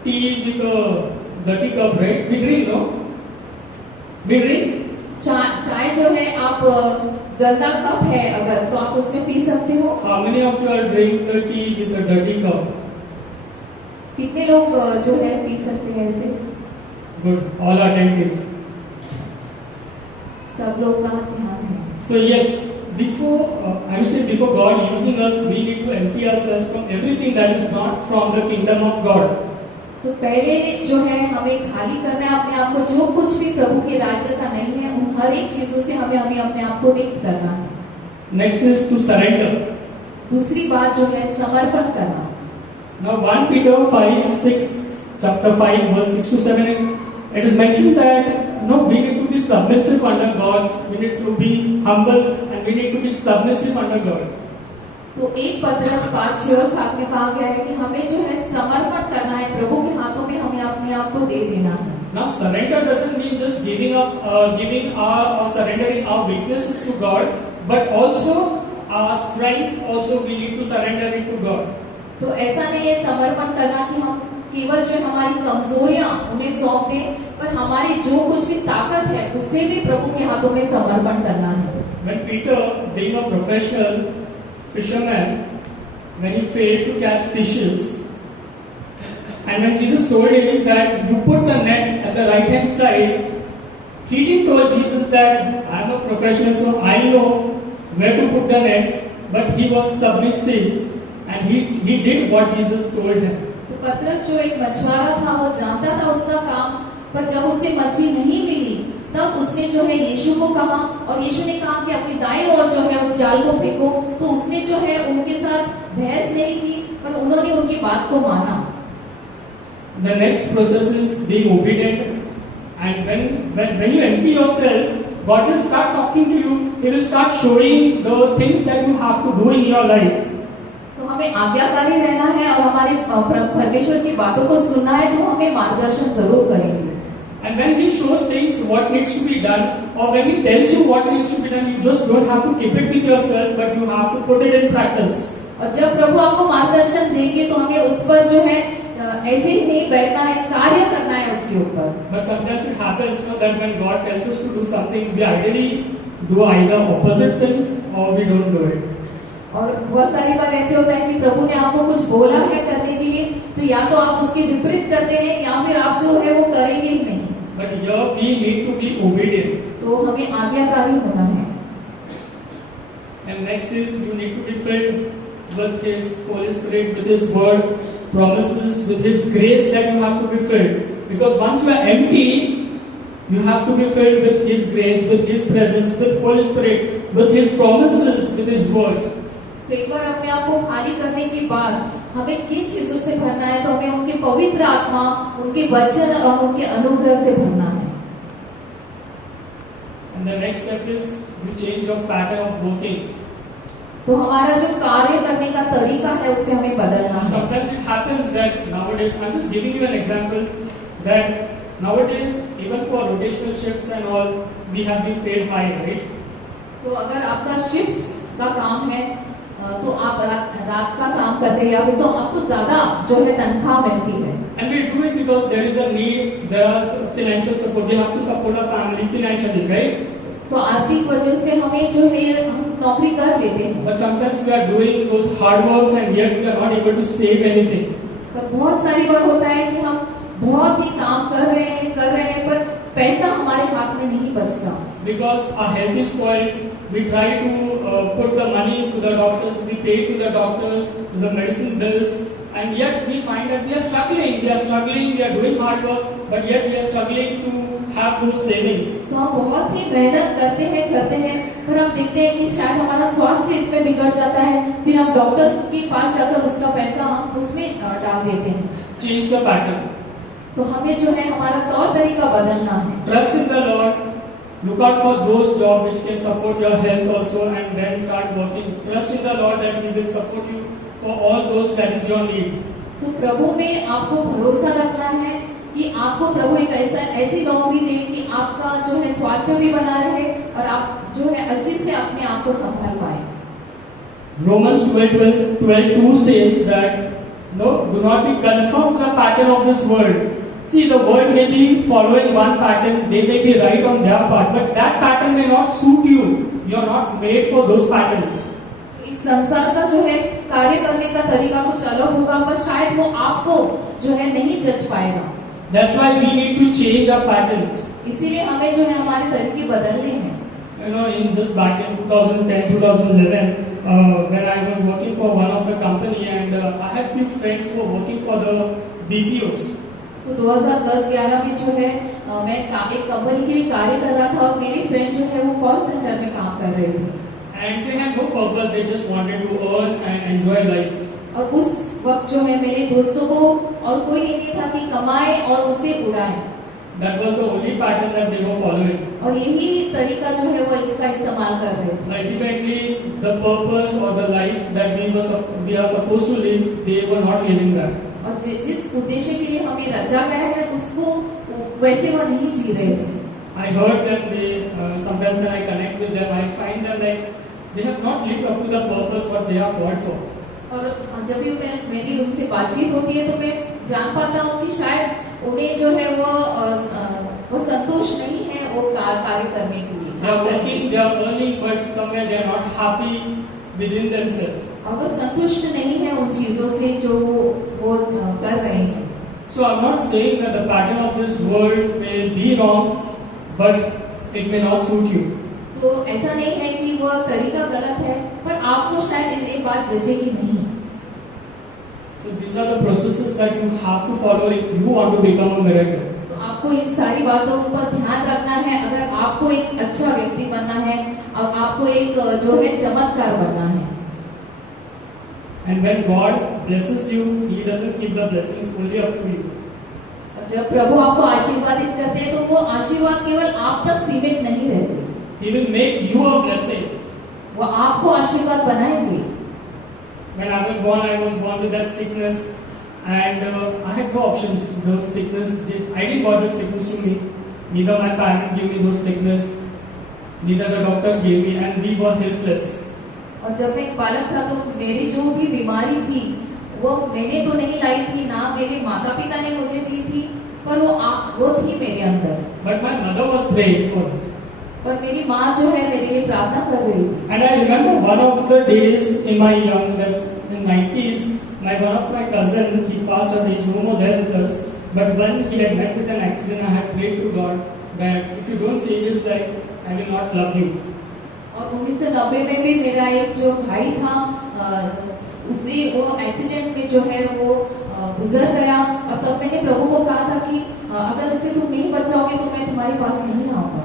tea with a dirty cup, right? We drink, no? We drink. चाय जो है आप गंदा कप है अगर तो आप उसमें पी सकते हो। How many of you are drink the tea with a dirty cup? कितने लोग जो है पी सकते हैं ऐसे? Good. All are attentive. सब लोग का ध्यान है। So yes, before God using us, we need to empty ourselves from everything that is not from the kingdom of God. तो पहले जो है हमें खाली करना है अपने आप को, जो कुछ भी प्रभु के राज्य का नहीं है उन हर एक चीजों से हमें अपने आप को रिक्त करना है। Next is to surrender. दूसरी बात जो है समर्पण करना। Now 1 Peter 5:6, chapter 5, verse 6 to 7, it is mentioned that we need to be submissive under God, we need to be humble, and we need to be submissive under God. तो 1 पतरस 5:6 और 7 में कहा गया है कि हमें जो है समर्पण करना है, प्रभु के हाथों में हमें अपने आप को दे देना है। Now surrender doesn't mean just giving our or surrendering our weaknesses to God, but also our strength also we need to surrender it to God. तो ऐसा नहीं है समर्पण करना कि हम केवल जो हमारी कमजोरियां उन्हें सौंप दें, पर हमारी जो कुछ भी ताकत है उसे भी प्रभु के हाथों में समर्पण करना है। When Peter, being a professional fisherman, when he failed to catch fishes, and when Jesus told him that you put the net at the right hand side, he didn't tell Jesus that I'm a professional so I know where to put the nets, but he was submissive and he did what Jesus told him. तो पतरस जो एक मछुआरा था वो जानता था उसका काम, पर जब उसे मछली नहीं मिली तब उसने जो है यीशु को कहा और यीशु ने कहा कि अपनी दाएं ओर जो है उस जाल को फेंको, तो उसने जो है उनके साथ बहस नहीं की पर उन्होंने उनकी बात को माना। The next process is being obedient, and when you empty yourself, God will start talking to you. He will start showing the things that you have to do in your life. तो हमें आज्ञाकारी रहना है और हमारे परमेश्वर की बातों को सुनना है, तो हमें मार्गदर्शन जरूर करेंगे। And when He shows things what needs to be done, or when He tells you what needs to be done, you just don't have to keep it with yourself, but you have to put it in practice. और जब प्रभु आपको मार्गदर्शन देंगे तो हमें उस पर जो है ऐसे ही नहीं बैठना है, कार्य करना है उसके ऊपर। But sometimes it happens that when God tells us to do something, we ideally do either opposite things or we don't do it. और बहुत सारी बार ऐसे होता है कि प्रभु ने आपको कुछ बोला है करने के लिए, तो या तो आप उसके विपरीत करते हैं या फिर आप जो है वो करेंगे ही नहीं। But here we need to be obedient. तो हमें आज्ञाकारी होना है। And next is you need to be filled with His Holy Spirit, with His Word, promises, with His grace that you have to be filled. Because once you are empty, you have to be filled with His grace, with His presence, with Holy Spirit, with His promises, with His words. तो एक बार अपने आप को खाली करने के बाद हमें किन चीजों से भरना है, तो हमें उनके पवित्र आत्मा, उनके वचन और उनके अनुग्रह से भरना है। And the next step is you change your pattern of working. तो हमारा जो कार्य करने का तरीका है उसे हमें बदलना है। Sometimes it happens that nowadays, I'm just giving you an example, that nowadays even for rotational shifts and all, we have been paid high, right? तो अगर आपका शिफ्ट का काम है तो आप रात का काम करते हैं, तो आपको ज्यादा जो है तनख्वाह मिलती है। And we do it because there is a need, there are financial support, we have to support our family financially, right? तो आर्थिक वजह से हमें जो है हम नौकरी कर लेते हैं। But sometimes we are doing those hard works and yet we are not able to save anything. पर बहुत सारी बार होता है कि हम बहुत ही काम कर रहे हैं पर पैसा हमारे हाथ में नहीं बचता। Because our health is spoiled, we try to put the money to the doctors, we pay to the doctors, the medicine bills, and yet we find that we are struggling, we are doing hard work, but yet we are struggling to have those savings. तो हम बहुत ही मेहनत करते हैं, पर हम देखते हैं कि शायद हमारा स्वास्थ्य इसमें बिगड़ जाता है, फिर हम डॉक्टर के पास जाकर उसका पैसा हम उसमें डाल देते हैं। Change the pattern. तो हमें जो है हमारा तौर तरीका बदलना है। Trust in the Lord. Look out for those jobs which can support your health also, and then start working. Trust in the Lord that He will support you for all those that is your need. तो प्रभु में आपको भरोसा रखना है कि आपको प्रभु एक ऐसी नौकरी दे कि आपका जो है स्वास्थ्य भी बना रहे और आप जो है अच्छे से अपने आप को संभाल पाए। Romans 12:2 says that No, do not be conformed to the pattern of this world. See, the world may be following one pattern, they may be right on their part, but that pattern may not suit you. You are not made for those patterns. इस संसार का जो है कार्य करने का तरीका कुछ अलग होगा, पर शायद वो आपको जो है नहीं जच पाएगा। That's why we need to change our patterns. इसीलिए हमें जो है हमारे तरीके बदलने हैं। You know, in just back in 2010, 2011, when I was working for one of the company, and I had few friends who were working for the BPOs. तो 2010-11 में जो है मैं एक कंपनी के लिए कार्य कर रहा था और मेरी फ्रेंड जो है वो कॉल सेंटर में काम कर रही थी। And they had no purpose; they just wanted to earn and enjoy life. और उस वक्त जो है मेरे दोस्तों को और कोई ये नहीं था कि कमाए और उसे उड़ाए। That was the only pattern that they were following. और यही तरीका जो है वो इसका इस्तेमाल कर रहे थे। Ultimately, the purpose or the life that we are supposed to live, they were not living that. और जिस उद्देश्य के लिए हमें रचा गया है उसको वैसे वो नहीं जी रहे थे। I heard that they sometimes when I connect with them, I find them like they have not lived up to the purpose what they are called for. और जब भी मेरी उनसे बातचीत होती है तो मैं जान पाता हूँ कि शायद उन्हें जो है वो संतोष नहीं है वो कार्य करने के लिए। They are working, they are earning, but somewhere they are not happy within themselves. और वो संतुष्ट नहीं है उन चीजों से जो वो कर रहे हैं। So I'm not saying that the pattern of this world may be wrong, but it may not suit you. तो ऐसा नहीं है कि वो तरीका गलत है, पर आपको शायद ये बात जचेगी नहीं। So these are the processes that you have to follow if you want to become a miracle. तो आपको इन सारी बातों पर ध्यान रखना है अगर आपको एक अच्छा व्यक्ति बनना है और आपको एक जो है चमत्कार बनना है। And when God blesses you, He doesn't keep the blessings only up to you. जब प्रभु आपको आशीर्वादित करते हैं तो वो आशीर्वाद केवल आप तक सीमित नहीं रहते। He will make you a blessing. वो आपको आशीर्वाद बनाएंगे। When I was born with that sickness, and I had no options. Those sickness, I didn't got the sickness to me. Neither my parents gave me those sickness, neither the doctor gave me, and we were helpless. और जब मैं एक बालक था तो मेरी जो भी बीमारी थी वो मैंने तो नहीं लाई थी, ना मेरे माता पिता ने मुझे दी थी, पर वो थी मेरे अंदर। But my mother was praying for us. पर मेरी माँ जो है मेरे लिए प्रार्थना कर रही थी। And I remember one of the days in my in 90s, one of my cousin, he passed away. He's no more there with us. But when he had met with an accident, I had prayed to God that if you don't save his life, I will not love you. और 1990 में भी मेरा एक जो भाई था उसी वो एक्सीडेंट में जो है वो गुजर गया और तब मैंने प्रभु को कहा था कि अगर इसे तुम नहीं बचाओगे तो मैं तुम्हारे पास नहीं आऊंगा।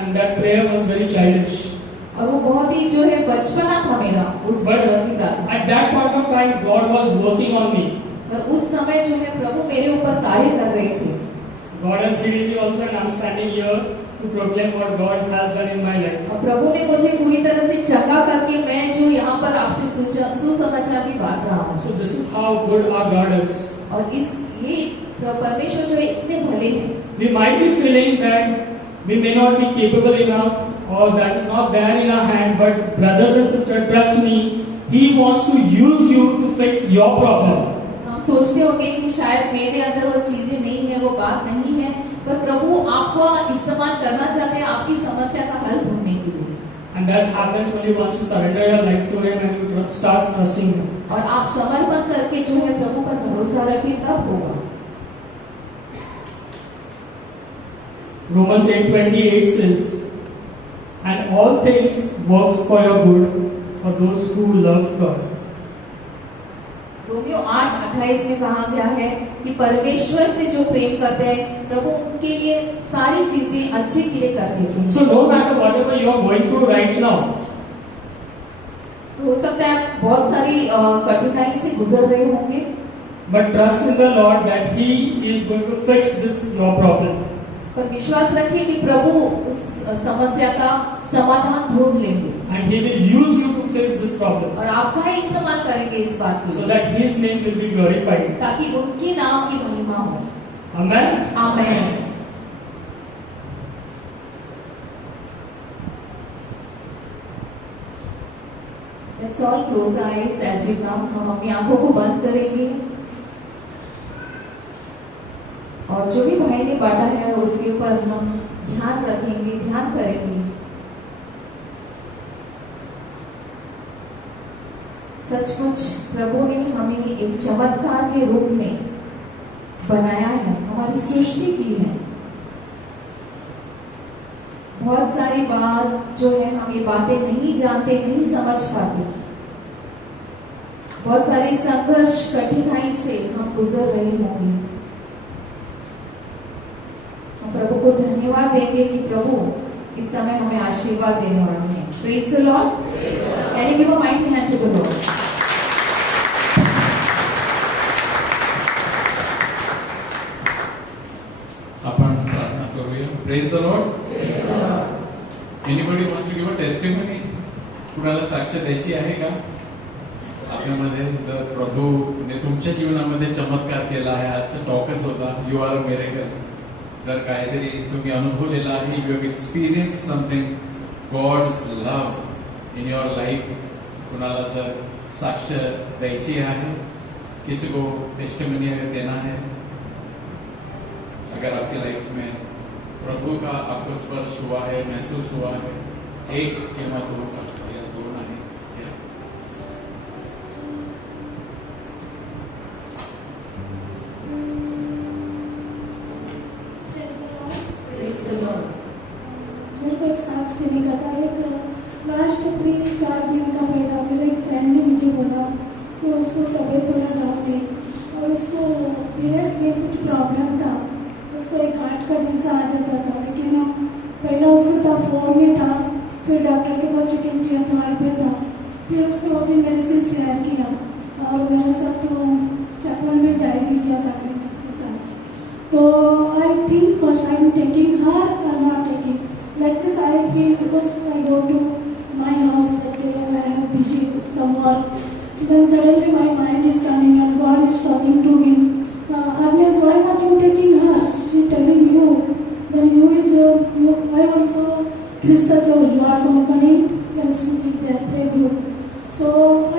And that prayer was very childish. और वो बहुत ही जो है बचपना था मेरा उस प्रार्थना। At that point of time, God was working on me. पर उस समय जो है प्रभु मेरे ऊपर कार्य कर रहे थे। God has healed me also, and I'm standing here to proclaim what God has done in my life. और प्रभु ने मुझे पूरी तरह से चंगा करके मैं जो यहाँ पर आपसे सुसमाचार भी बांट रहा हूँ। So this is how good our God is. और ये परमेश्वर जो है इतने भले हैं। We might be feeling that we may not be capable enough, or that is not there in our hand, but brothers and sisters, trust me, He wants to use you to fix your problem. हम सोचते होंगे कि शायद मेरे अंदर वो चीजें नहीं है, वो बात नहीं है, पर प्रभु आपको इस्तेमाल करना चाहते हैं आपकी समस्या का हल ढूंढने के लिए। And that happens when you want to surrender your life to Him and you start trusting Him. और आप समर्पण करके जो है प्रभु पर भरोसा रखें तब होगा। Romans 8:28 says, and all things works for your good for those who love God. Romeo 8:28 में कहा गया है कि परमेश्वर से जो प्रेम करते हैं प्रभु उनके लिए सारी चीजें अच्छे के लिए कर देते हैं। So no matter whatever you are going through right now, तो हो सकता है आप बहुत सारी कठिनाई से गुजर रहे होंगे, but trust in the Lord that He is going to fix this your problem. पर विश्वास रखिए कि प्रभु उस समस्या का समाधान ढूंढ लेंगे। And He will use you to fix this problem. और आपका ही इस्तेमाल करेंगे इस बात के लिए। So that His name will be glorified. ताकि उनके नाम की महिमा हो। Amen. Amen. Let's all close our eyes as we come. हम अपनी आंखों को बंद करेंगे और जो भी भाई ने बांटा है उसके ऊपर हम ध्यान रखेंगे, ध्यान करेंगे। सचमुच प्रभु ने हमें एक चमत्कार के रूप में बनाया है, हमारी सृष्टि की है। बहुत सारी बात जो है हम ये बातें नहीं जानते, नहीं समझ पाते। बहुत सारी संघर्ष कठिनाई से हम गुजर रहे होंगे। हम प्रभु को धन्यवाद देंगे कि प्रभु इस समय हमें आशीर्वाद देने वाले हैं। Praise the Lord. Can you give a mighty hand to the Lord? आपण प्रार्थना करूया. Praise the Lord. Anybody wants to give a testimony? कुणाला साक्ष द्यायची आहे का? आपल्यामध्ये जर प्रभूने तुमच्या जीवनामध्ये चमत्कार केला आहे, आजचा टॉकच होता यू आर अ मिरेकल. जर काहीतरी तुम्ही अनुभवलेला आहे, you have experience something God's love in your life, कुणाला जर साक्ष द्यायची है, किसी को टेस्टिमनी अगर देना है, अगर आपकी लाइफ में प्रभु का आपको स्पर्श हुआ है, महसूस हुआ है, एक किंवा दोन या दोन आहे. मेरे को एक साक्ष देने का था. एक लास्ट 3-4 दिन का पहला मेरे एक फ्रेंड ने मुझे बोला कि उसको तबीयत थोड़ा डाउन थी और उसको पीरियड में कुछ प्रॉब्लम था. उसको एक हार्ट का जैसा आ जाता था, लेकिन पहला उसको था 4 में था, फिर डॉक्टर के पास चेकिंग किया था 8 पे था, फिर उसने वो दिन मेरे से शेयर किया और मेरा सब तो चैपल में जाएगी क्या सैक्रिफाइस के साथ. तो I think first I am taking her और not taking like this. I feel because I go to my house that day and I am busy with some work, then suddenly my mind is coming and God is talking to me. Agnes, why not you taking her? She telling you. Then you is I also Krista Ujwar company facility there play group. So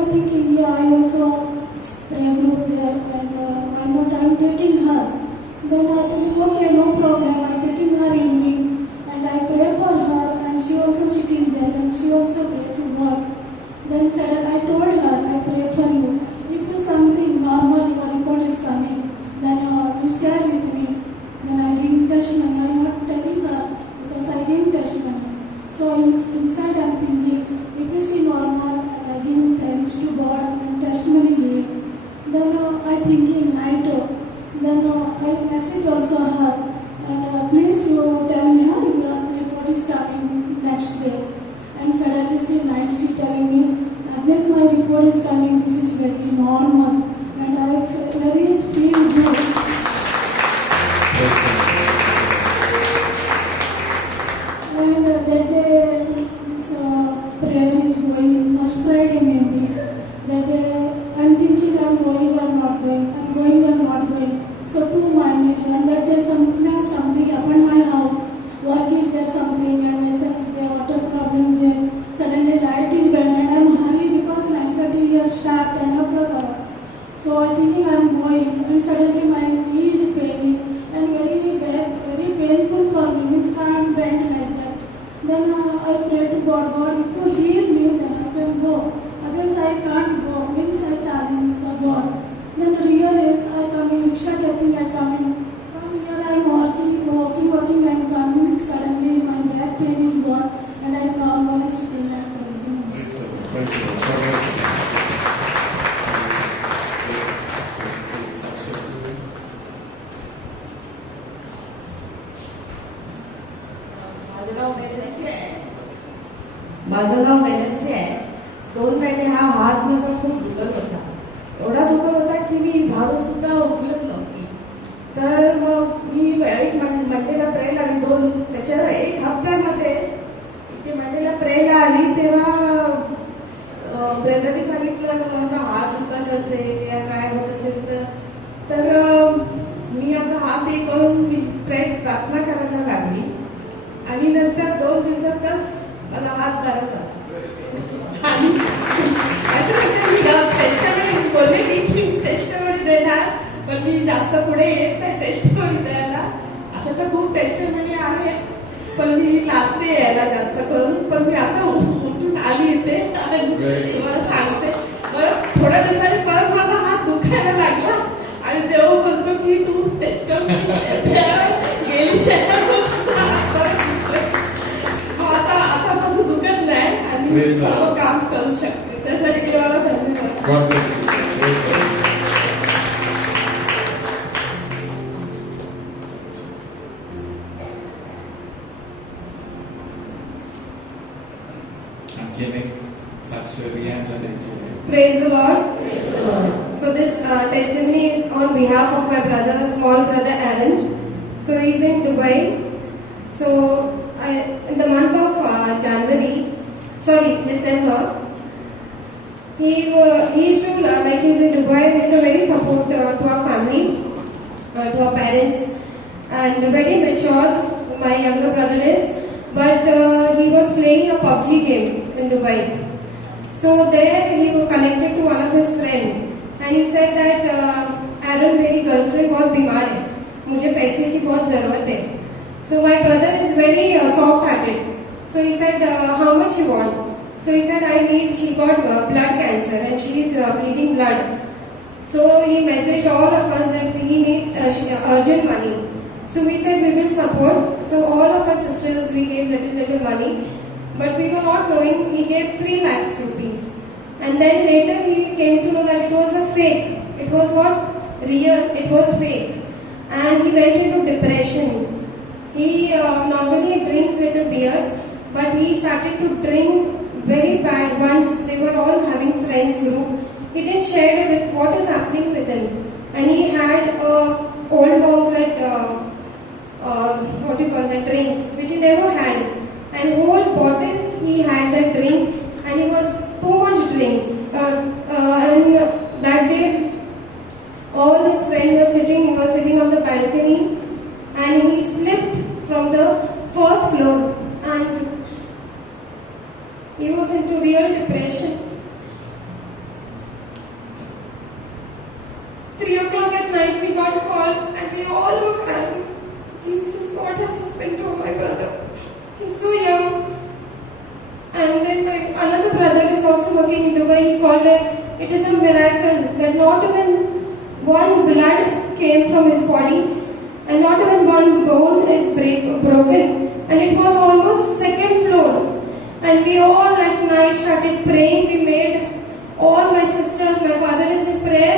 I think yeah, I also play group there and why not I'm taking her. Then I think okay, no problem. I'm taking her evening. I pray for her and she also sitting there and she also pray to God. Then said, I told her, I pray for you. If you something normal, your report is coming, then you share with me. Then I didn't touch money. I'm not telling her because I didn't touch money. So inside I'm thinking, if you see normal, I give thanks to God and testimony giving. Then I thinking night. Then I message also her. And please you tell me how your report is coming next day. And suddenly she night she telling me, Agnes, my report is coming. This is very normal, and I very feel good. And that day this prayer is going first Friday maybe. That day I'm thinking I'm going or not going. I'm going or not going. So 2 minds, and that day something happened my house. Work is there something and message there, water problem there. Suddenly light is bent and I'm hurry because 9:30 here start 10 o'clock hour. So I thinking I'm going and suddenly my knee is paining and very bad, very painful for me. Means I am bent like that. Then I pray to God, if you heal me then I can go. Otherwise I can't go. Means I challenge the God. Then the real is I come in rickshaw catching, I come in. From here I am walking and coming. Suddenly my back pain is gone and I am normally sitting at माझं नाव मेनन्सी आहे. 2 महिने हा हात माझा खूप दुखत होता. एवढा दुखत होता की मी झाडू सुद्धा उचलत नव्हती. तर मग मी एक मंडेला प्रेला आली. त्याच्या 1 हप्त्यामध्ये ते मंडेला प्रेला आली तेव्हा ब्रदरने सांगितलं माझा हात दुखत असेल या काय होत असेल तर मी असा हात हे करून मी प्रार्थना करायला लागली आणि नंतर 2 दिवसातच मला हात बरा झाला. जास्त पुढे येत नाही टेस्टमनी द्यायला. अशा तर खूप टेस्टमनी आहेत, पण मी लाजते यायला जास्त करून. पण मी आता उठून आली इथे आणि तुम्हाला सांगते. मग थोड्या दिवसांनी परत माझा हात दुखायला लागला आणि देव म्हणतो की तू टेस्टमनी गेलीस आता माझं दुखत नाही आणि मी Praise the सर्व Lord. काम करू शकते. त्यासाठी देवाला धन्यवाद. God bless you. Praise the Lord. आणखीन एक साक्ष रियानला द्यायची आहे. Praise the Lord. So this testimony is on behalf of my brother, small brother Aaron. So he's in Dubai. So in the month of December, he used to he's in Dubai. He's a very support to our family, to our parents, and very mature. My younger brother is, but he was playing a PUBG game in Dubai. So there he was connected to one of his friend, and he said that Aaron, मेरी girlfriend बहुत बीमार है, मुझे पैसे की बहुत जरूरत है. So my brother is very soft-hearted. So he said, how much you want? So he said, she got blood cancer and she is bleeding blood. So he messaged all of us that he needs urgent money. So we said we will support. So all of us sisters, we gave little money. But we were not knowing, he gave 3 lakhs rupees. And then later he came to know that it was a fake. It was not real, it was fake. And he went into depression. He normally drinks little beer, but he started to drink very bad. Once they were all having friends group, he didn't share with what is happening with him. And he had a old monk drink, which he never had. And whole bottle he had that drink, and he was too much drink. And that day, all his friends were sitting. He was sitting on the balcony, and he slipped from the first floor, and he was into real depression. 3 o'clock at night, we got call, and we all were crying. Jesus, what has happened to my brother? He's so young. And then my another brother is also working in Dubai. He called it is a miracle that not even one blood came from his body, and not even one bone is broken. And it was almost 2nd floor. And we all at night started praying. We made all my sisters, my father is in prayer.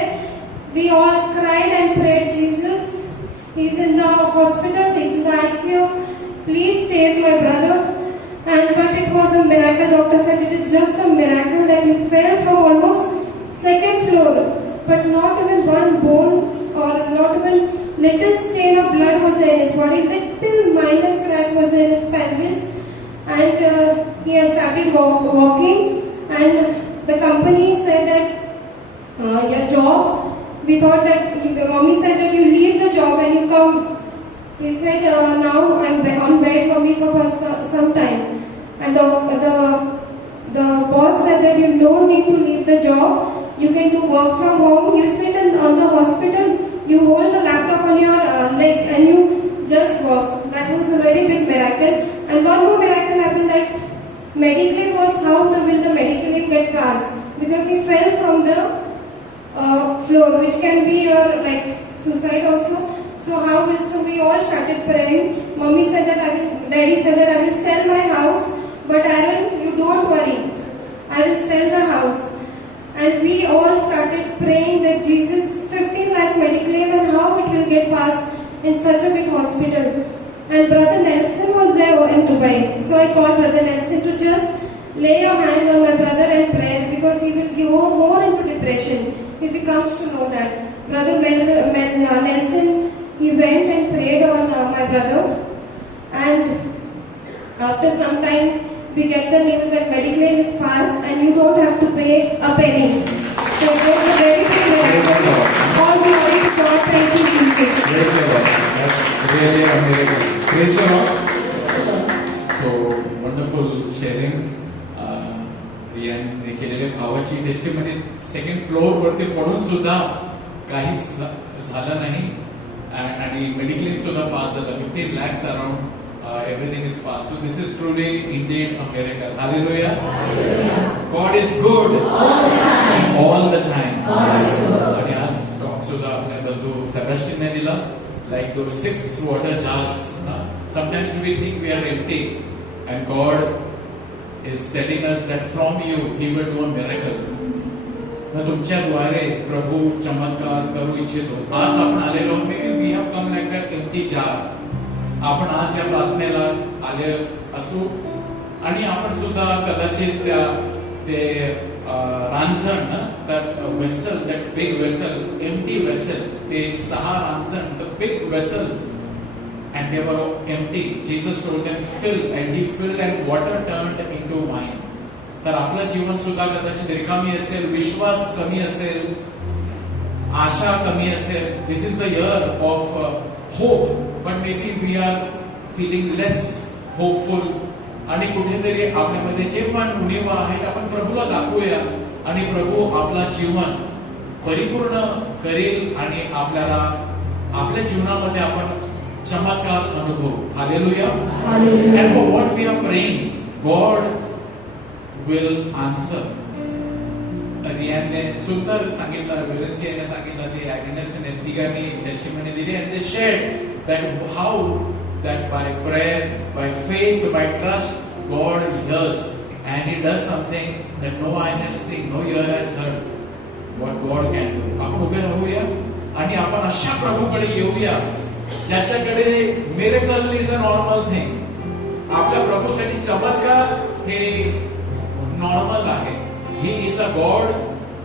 We all cried and prayed, Jesus, he's in the hospital, he's in the ICU. Please save my brother. But it was a miracle. Doctor said it is just a miracle that he fell from almost 2nd floor. But not even one bone or not even little stain of blood was there in his body. Little minor crack was there in his pelvis. And he has started walking. And the company said that your job, we thought that mommy said that you leave the job and you come. So he said, now I'm on bed, mommy, for some time. And the boss said that you don't need to leave the job. You can do work from home. You sit on the hospital, you hold the laptop on your leg, and you just work. That was a very big miracle. And one more miracle happened, that Mediclaim was how will the Mediclaim get passed, because he fell from the floor, which can be your suicide also. So we all started praying. Mommy said that Daddy said that I will sell my house, but Aaron, you don't worry, I will sell the house. And we all started praying that Jesus, 15 lakh Mediclaim, and how it will get passed in such a big hospital. And Brother Nelson was there in Dubai. So I called Brother Nelson to just lay your hand on my brother and pray, because he will go more into depression if he comes to know that. Brother Nelson, he went and prayed on my brother, and after some time we get the news that Mediclaim is passed and you don't have to pay a penny. So it was a very big miracle. All glory to God. Thank you, Jesus. Praise the Lord. That's really a miracle. Praise the Lord. So wonderful sharing. रियाने केलेल्या भावाची testimony 2nd flour वरती पडून सुद्धा काहीच झालं नाही. आणि mediclaim सुद्धा पास झालं. 15 lakhs around everything is passed. So this is truly indeed a miracle. Hallelujah. God is good all the time. आणि आज टॉक सुद्धा आपल्या बंधू सेबॅस्टिनने दिला. Like those 6 water jars. Sometimes we think we are empty, and God is telling us that from you He will do a miracle. तुमच्याद्वारे प्रभू चमत्कार करू इच्छितो. आज आपण आलेलो, maybe we have come like that empty jar. आपण आज या प्रार्थनेला आले असू आणि आपण सुद्धा कदाचित ते रांजण that vessel, that big vessel, empty vessel, ते 6 रांजण, the big vessel, and they were empty. Jesus told them fill, and He filled and water turned into wine. तर आपलं जीवन सुद्धा कदाचित रिकामी असेल, विश्वास कमी असेल, आशा कमी असेल. This is the year of hope, but maybe we are feeling less hopeful. आणि कुठेतरी आपल्यामध्ये जे पण उणीवा आहे आपण प्रभूला दाखवूया आणि प्रभू आपला जीवन परिपूर्ण करेल आणि आपल्याला आपल्या जीवनामध्ये आपण चमत्कार अनुभव. Hallelujah. And for what we are praying, God will answer. रियाने सुंदर सांगितलं, विलेन्सियाने सांगितलं, ते ॲग्नेस आणि तिघांनी टेस्टिमनी दिली, and they shared that how that by prayer, by faith, by trust, God hears and He does something that no eye has seen, no ear has heard. What God can do. आपण उभे राहूया आणि आपण अशा प्रभूकडे येऊया ज्याच्याकडे miracle is a normal thing. आपल्या प्रभूसाठी चमत्कार हे नॉर्मल आहे. He is a God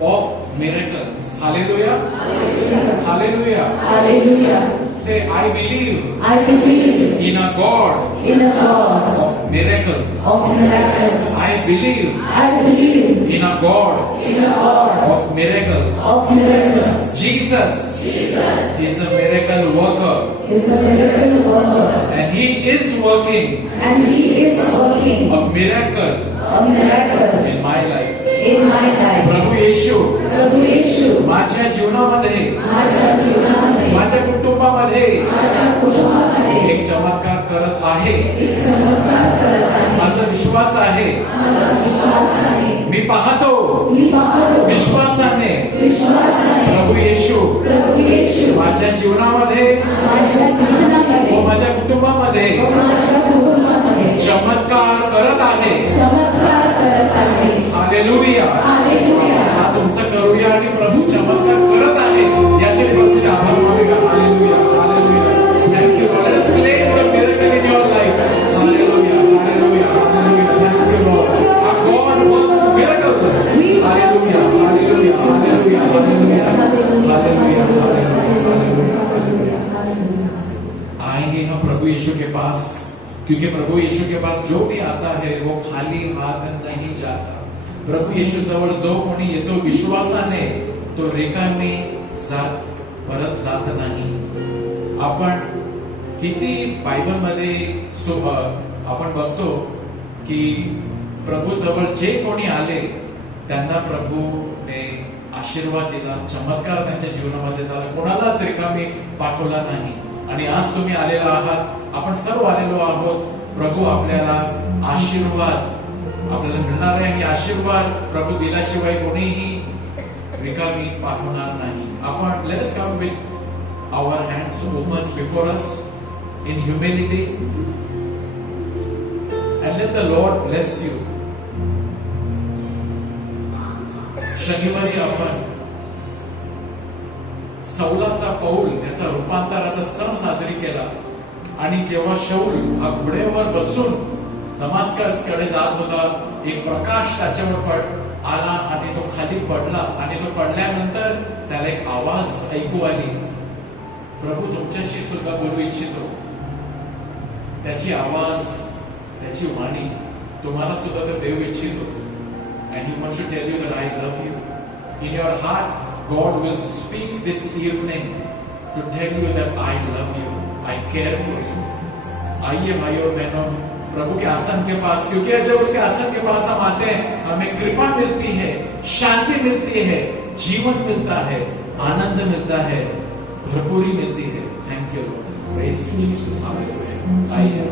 of miracles. Hallelujah. Hallelujah. Hallelujah. Say, I believe I believe in a God in a God of miracles. of miracles. I believe in a God in a God of miracles. of miracles. Jesus is a miracle worker, Is a miracle worker, and He is working and He is working a miracle a miracle in my life. in my life. प्रभू येशू प्रभू येशू माझ्या जीवनामध्ये, माझ्या जीवनामध्ये, माझ्या कुटुंबामध्ये माझ्या कुटुंबामध्ये एक चमत्कार करत आहे. एक चमत्कार करत आहे. माझा विश्वास आहे. माझा विश्वास आहे. मी पाहतो मी पाहतो विश्वासाने विश्वासाने प्रभू येशू प्रभू येशू माझ्या जीवनामध्ये माझ्या जीवनामध्ये व माझ्या कुटुंबामध्ये व माझ्या कुटुंबामध्ये चमत्कार करत आहे. चमत्कार करत आहे. हालेलुया. हालेलुया. हा तुमचं करूया आणि प्रभू चमत्कार करत आहे यासाठी प्रभूचे आभार मानूया. Hallelujah. Hallelujah. Thank you Lord. Let's claim the miracle in your life. Hallelujah. Hallelujah. Hallelujah. Thank you Lord. Our God works miracles. Hallelujah. Hallelujah. Hallelujah. Hallelujah. Hallelujah. आएंगे हम प्रभु यीशु के पास, क्योंकि प्रभु यीशु के पास जो भी आता है वो खाली हाथ नहीं जाता. प्रभू येशू जवळ जो कोणी येतो विश्वासाने तो रिकामी परत जात नाही. आपण किती बायबलमध्ये आपण बघतो की प्रभू जवळ जे कोणी आले त्यांना प्रभूने आशीर्वाद दिला, चमत्कार त्यांच्या जीवनामध्ये झाला, कोणालाच रिकामी पाठवला नाही. आणि आज तुम्ही आलेला आहात, आपण सर्व आलेलो आहोत. प्रभू आपल्याला आशीर्वाद आपल्याला मिळणार आहे. आशीर्वाद प्रभू दिल्याशिवाय कोणीही रिकामी पाठवणार नाही. आपण let us come with our hands open before us in humility and let the Lord bless you. शनिवारी आपण सौलाचा पौल याचा रूपांतराचा सण साजरी केला. आणि जेव्हा शौल हा घोड्यावर बसून दमास्कस कडे जात होता, एक प्रकाश त्याच्यावर आला आणि तो खाली पडला. आणि तो पडल्यानंतर त्याला एक आवाज ऐकू आली. प्रभू तुमच्याशी सुद्धा बोलू इच्छितो. त्याची आवाज, त्याची वाणी तुम्हाला सुद्धा तो देऊ इच्छितो. And he wants to tell you that I love you. In your heart, God will speak this evening to tell you that I love you. I care for you. आइए भाइयों और बहनों, प्रभु के आसन के पास, क्योंकि जब उसके आसन के पास हम आते हैं हमें कृपा मिलती है, शांति मिलती है, जीवन मिलता है, आनंद मिलता है, भरपूरी मिलती है. Thank Praise you, Jesus. Hallelujah. आइए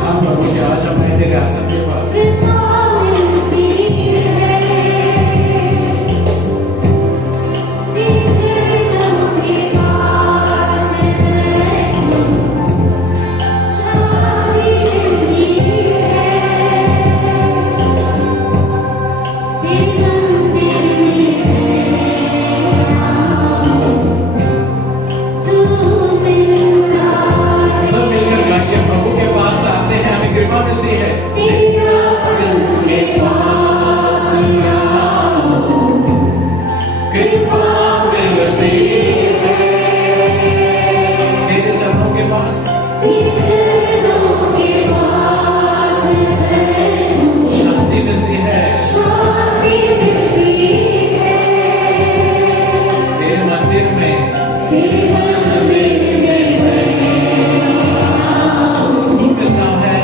हम प्रभु की आशा में तेरे आसन के पास सब मिलकर गाइए प्रभु के पास आते हैं हमें कृपा मिलती है कृपा मिलती है तेरे चरणों के पास शांति मिलती है तेरे मंदिर में तू मिलता है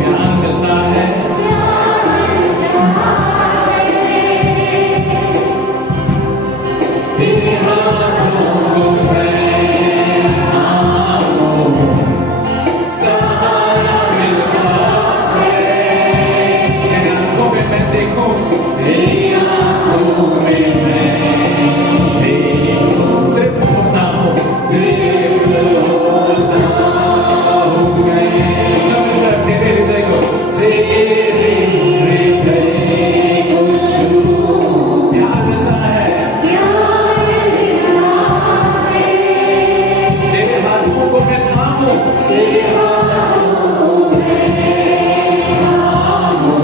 प्यार मिलता है तेरे हाथों में सहारा मिलता है तेरी आंखों में मैं देखूं तेरी आंखों में मैं देखूं तृप्त होता हूँ तृप्त होता हूँ मैं सब मिलकर तेरे हृदय को तेरे हृदय को छू प्यार मिलता है तेरे हाथों को मैं थामूं तेरे हाथों में थामूं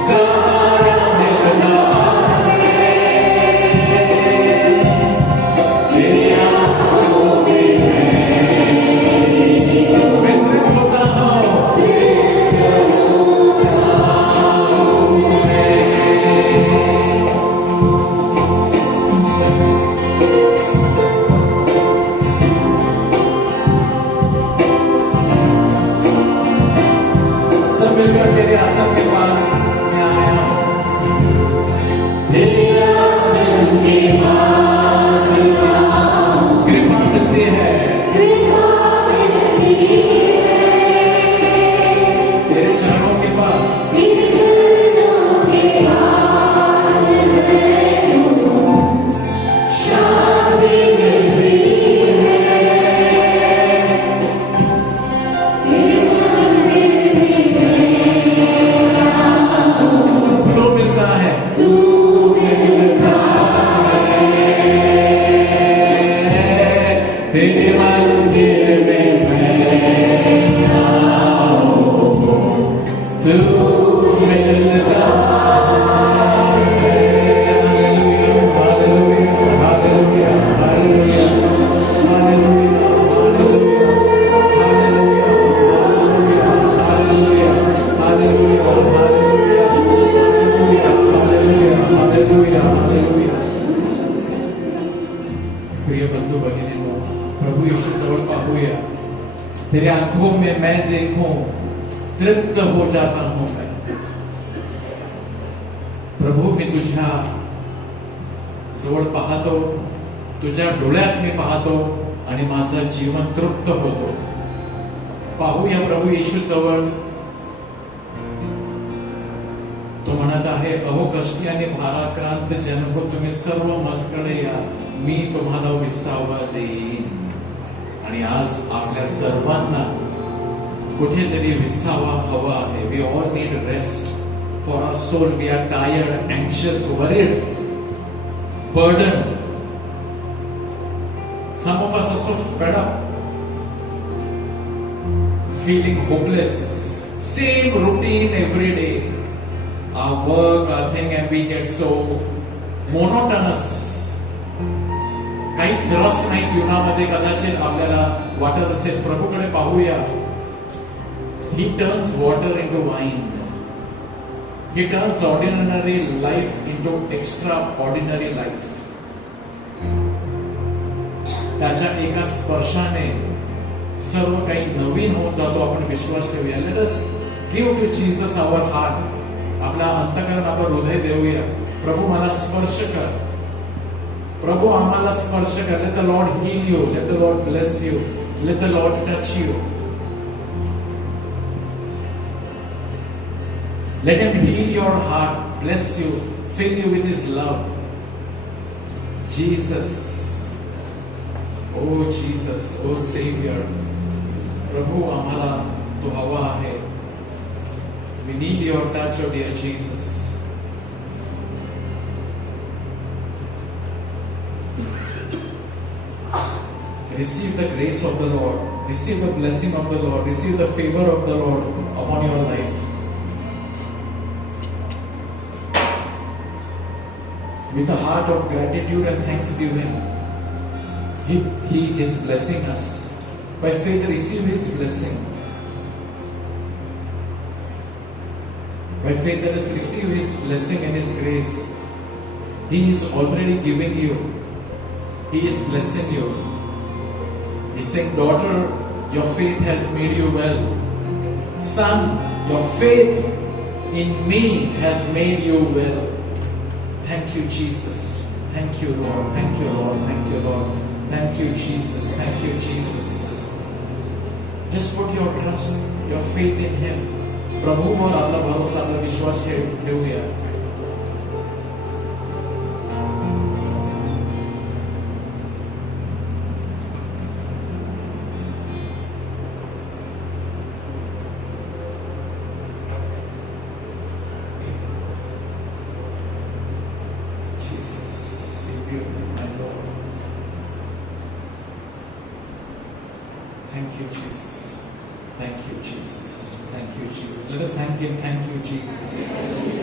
सहारा मिलता है तेरी आंखों में मैं तृप्त होता हूँ सब मिलकर तेरे आसन के पास मैं आया हूँ तेरे आसन के पास कृपा मिलती है तेरे चरणों के पास तो मिलता है तेरे मंदिर में मैं आऊं तू मिलता है हालेलुया हालेलुया हालेलुया प्रिय बंधु भगिनीनो प्रभु यीशु जवळ पाहूया तेरे आंखों में मैं देखूं तृप्त हो जाता हूं मैं प्रभू मी तुझ्या जवळ पाहतो, तुझ्या डोळ्यात मी पाहतो आणि माझं जीवन तृप्त होतो. पाहूया प्रभू येशू जवळ. तो म्हणत आहे, अहो कष्टी आणि भाराक्रांत जन हो, तुम्ही सर्व माझ्याकडे या, मी तुम्हाला विसावा देईन. आणि आज आपल्या सर्वांना कुठेतरी विसावा हवा आहे. We all need rest for our soul. We are tired, anxious, worried, burdened. Some of us are so fed up, feeling hopeless. Same routine every day. Our work, our thing, and we get so monotonous. काहीच रस नाही जीवनामध्ये कदाचित आपल्याला वाटत असेल. प्रभूकडे पाहूया. He turns water into wine. He turns ordinary life into extraordinary life. त्याच्या एका स्पर्शाने सर्व काही नवीन होत जातो. आपण विश्वास ठेवूया. Let us give to Jesus our heart. आपला अंतःकरण, आपलं हृदय देऊया. प्रभू मला स्पर्श कर. प्रभू आम्हाला स्पर्श कर. Let the Lord heal you. Let the Lord bless you. Let the Lord touch you. Let him heal your heart, bless you, fill you with his love. Jesus. Oh Jesus, oh Savior. प्रभू आम्हाला तो हवा आहे. We need your touch, oh dear Jesus. Receive the grace of the Lord. Receive the blessing of the Lord. Receive the favor of the Lord upon your life. With a heart of gratitude and thanksgiving, He is blessing us. By faith, receive His blessing. By faith, let us receive His blessing and His grace. He is already giving you. He is blessing you. He's saying, daughter, your faith has made you well. Son, your faith in me has made you well. Thank you, Jesus. Thank you, Lord. Thank you, Lord. Thank you, Lord. Thank you, Jesus. Thank you, Jesus. Just put your trust, your faith in Him. प्रभूवर आपला भरोसा, आपला विश्वास ठेवूया. Thank you, Jesus. Thank you, Jesus. Thank you, Jesus. Let us thank Him. Thank you, Jesus.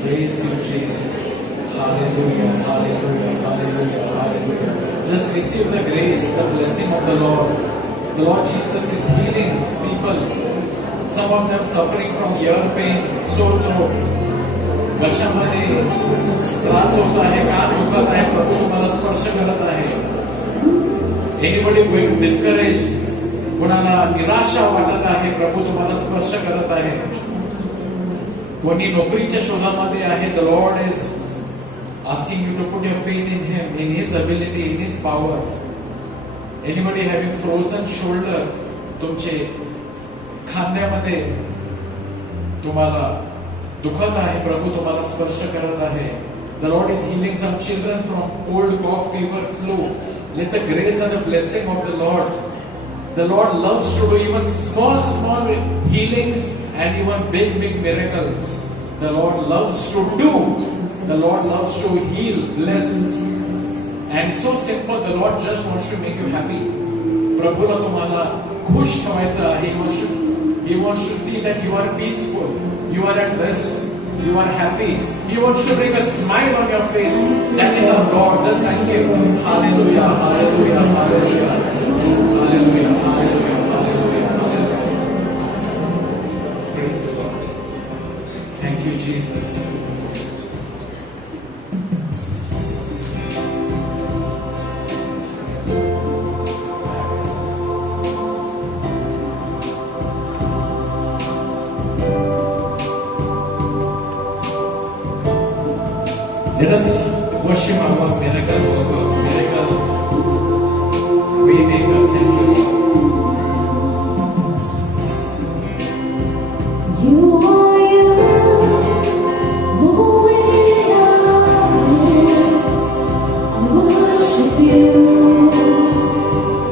Praise you, Jesus. Hallelujah, hallelujah, hallelujah, hallelujah. Just receive the grace, the blessing of the Lord. The Lord Jesus is healing His people. Some of them suffering from ear pain, sore throat. घशामध्ये त्रास होत आहे, कान दुखत आहे, प्रभू तुम्हाला स्पर्श करत आहे. Anybody going discouraged? कोणाला निराशा वाटत आहे, प्रभू तुम्हाला स्पर्श करत आहे. कोणी नोकरीच्या शोधामध्ये आहे, the Lord is asking you to put your faith in Him, in His ability, in His power. Anybody having frozen shoulder, तुमचे खांद्यामध्ये तुम्हाला दुखत आहे, प्रभू तुम्हाला स्पर्श करत आहे. The Lord is healing some children from cold, cough, fever, flu. Let the grace and the blessing of the Lord. The Lord loves to do even small healings and even big miracles. The Lord loves to do. The Lord loves to heal, bless. And so simple, the Lord just wants to make you happy. प्रभूला तुम्हाला खुश ठेवायचं आहे. He wants to see that you are peaceful, you are at rest, you are happy. He wants to bring a smile on your face. That is our Lord. Just thank Him. Hallelujah, hallelujah, hallelujah. Hallelujah, hallelujah, hallelujah, hallelujah. Praise the Lord. Thank you, Jesus. Let us worship our miracle worker, miracle waymaker. Thank you, Lord. You are moving in our midst. I worship you.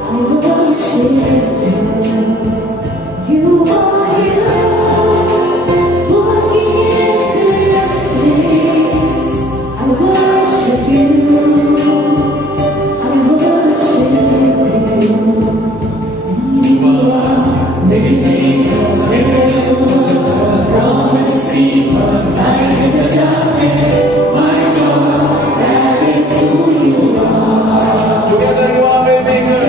I worship you. You are here, working in this place. I worship you. I worship you. You are making a miracle, promise keeper, light in the darkness. My God, that is who you are. Together you are waymaker.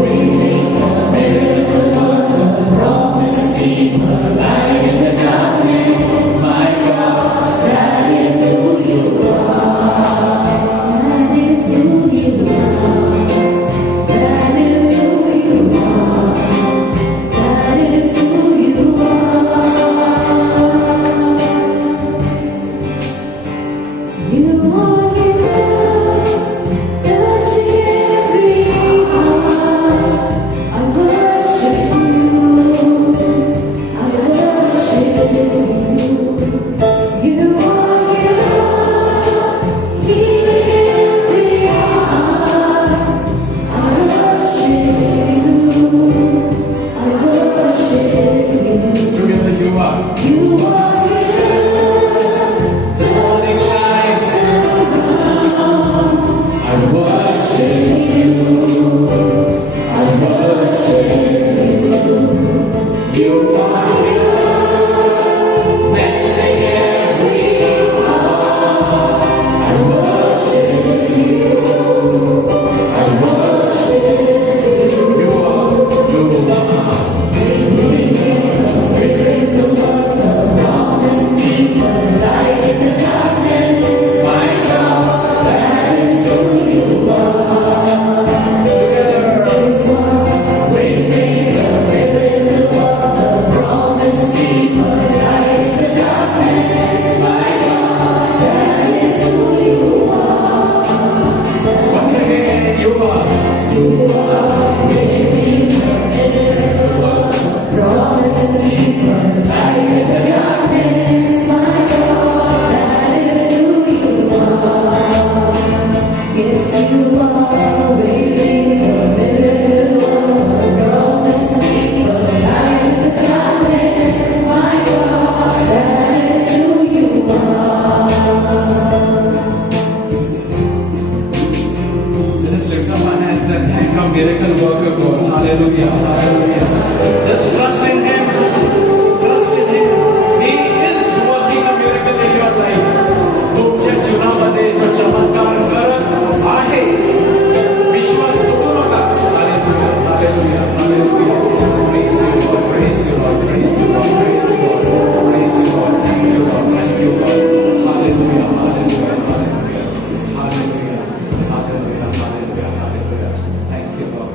Waymaker, miracle worker, promise keeper, light in the darkness. My God, that is who you are. That is who you are. That is who you are. That is who you are. You are here, touching every heart. I worship you. I worship you. You are here, healing every heart. I worship you. I worship you. Together you are. You are here, turning lives around. I worship you. I worship you. You are here, mending every heart. I worship you. I worship you. You are. You are. Miracle worker, promise keeper, light in the darkness. My God, that is who you are. Together. Waymaker, miracle worker, promise keeper, light in the darkness. My God, that is who you are. Once again, you are. You are waymaker, miracle worker, promise keeper, light in the darkness. My God, that is who you are. Yes, you are waymaker, miracle worker, promise keeper, light in the darkness. My God, that is who you are. Let us lift up our hands and thank our miracle worker God. Hallelujah. Hallelujah. Just trust in Him. Trust in Him. He is working a miracle in your life. तुमच्या जीवनामध्ये तो चमत्कार करत आहे. विश्वास सोडू नका. Hallelujah. Hallelujah. Hallelujah. Praise you, Lord. Praise you, Lord. Praise you, Lord. Praise you, Lord. Praise you, Lord. Thank you, Lord. Thank you, Lord. Hallelujah. Hallelujah. Hallelujah. Hallelujah. Hallelujah. Hallelujah. Hallelujah. Thank you, Lord.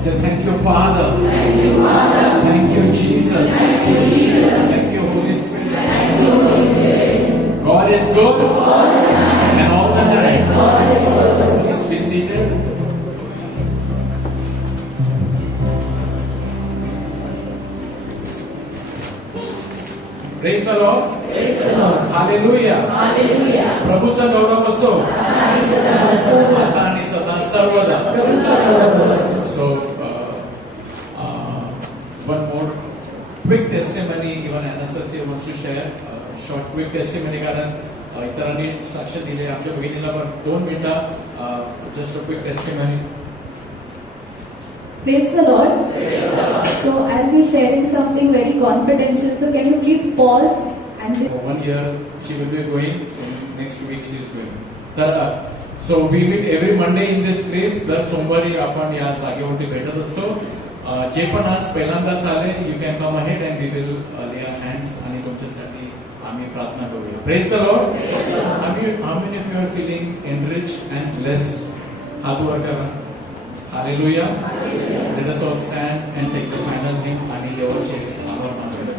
Say thank you, Father. Thank you, Father. Thank you, Jesus. Thank you, Jesus. Thank you, Holy Spirit. Thank you, Holy Spirit. God is good All the time. and all the time. God is good. Please be seated. Praise the Lord. Praise the Lord. Hallelujah. Hallelujah. प्रभूचा गौरव असो आणि सदा सर्व आता आणि सदा सर्वदा. प्रभूचा गौरव असो. So, one more quick testimony. Even Anastasia wants to share a short quick testimony. कारण इतरांनी साक्ष दिले आमच्या बहिणीला पण 2 मिनिटं just a quick testimony. Praise the Lord. So I'll be sharing something very confidential. So can you please pause and 1 year she will be going. Next week she is going. So we meet every Monday in this place. दर सोमवारी आपण या जागेवरती भेटत असतो. जे पण आज पहिल्यांदाच आले, you can come ahead and we will lay our hands आणि तुमच्यासाठी आम्ही प्रार्थना करूया. Praise the Lord. How many of you are feeling enriched and blessed? हात वर करा. Hallelujah. Let us all stand and take the final hymn आणि देवाचे आभार मानूया.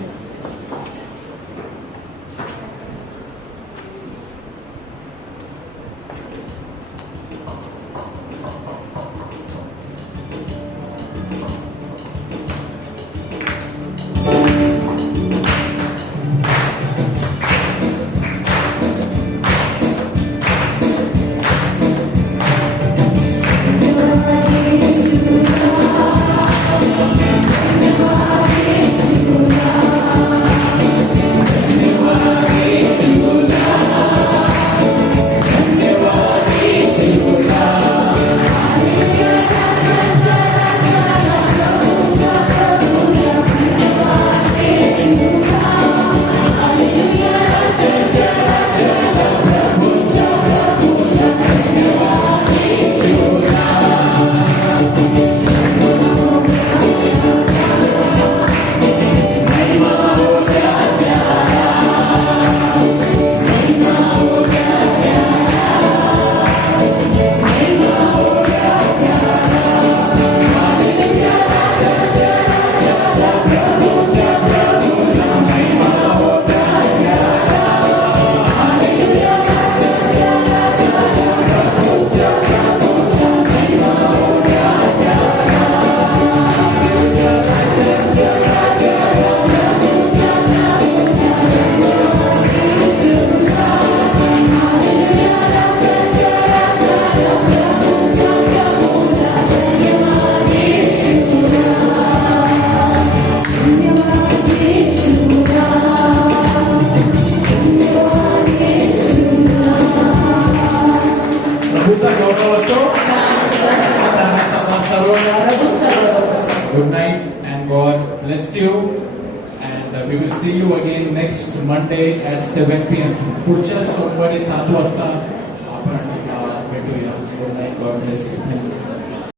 दोनों असो Good night and God bless you. And we will see you again next Monday at 7 p.m. पुढच्या सोमवारी 7 वाजता आपण भेटूया. Good night. God bless you. Thank you.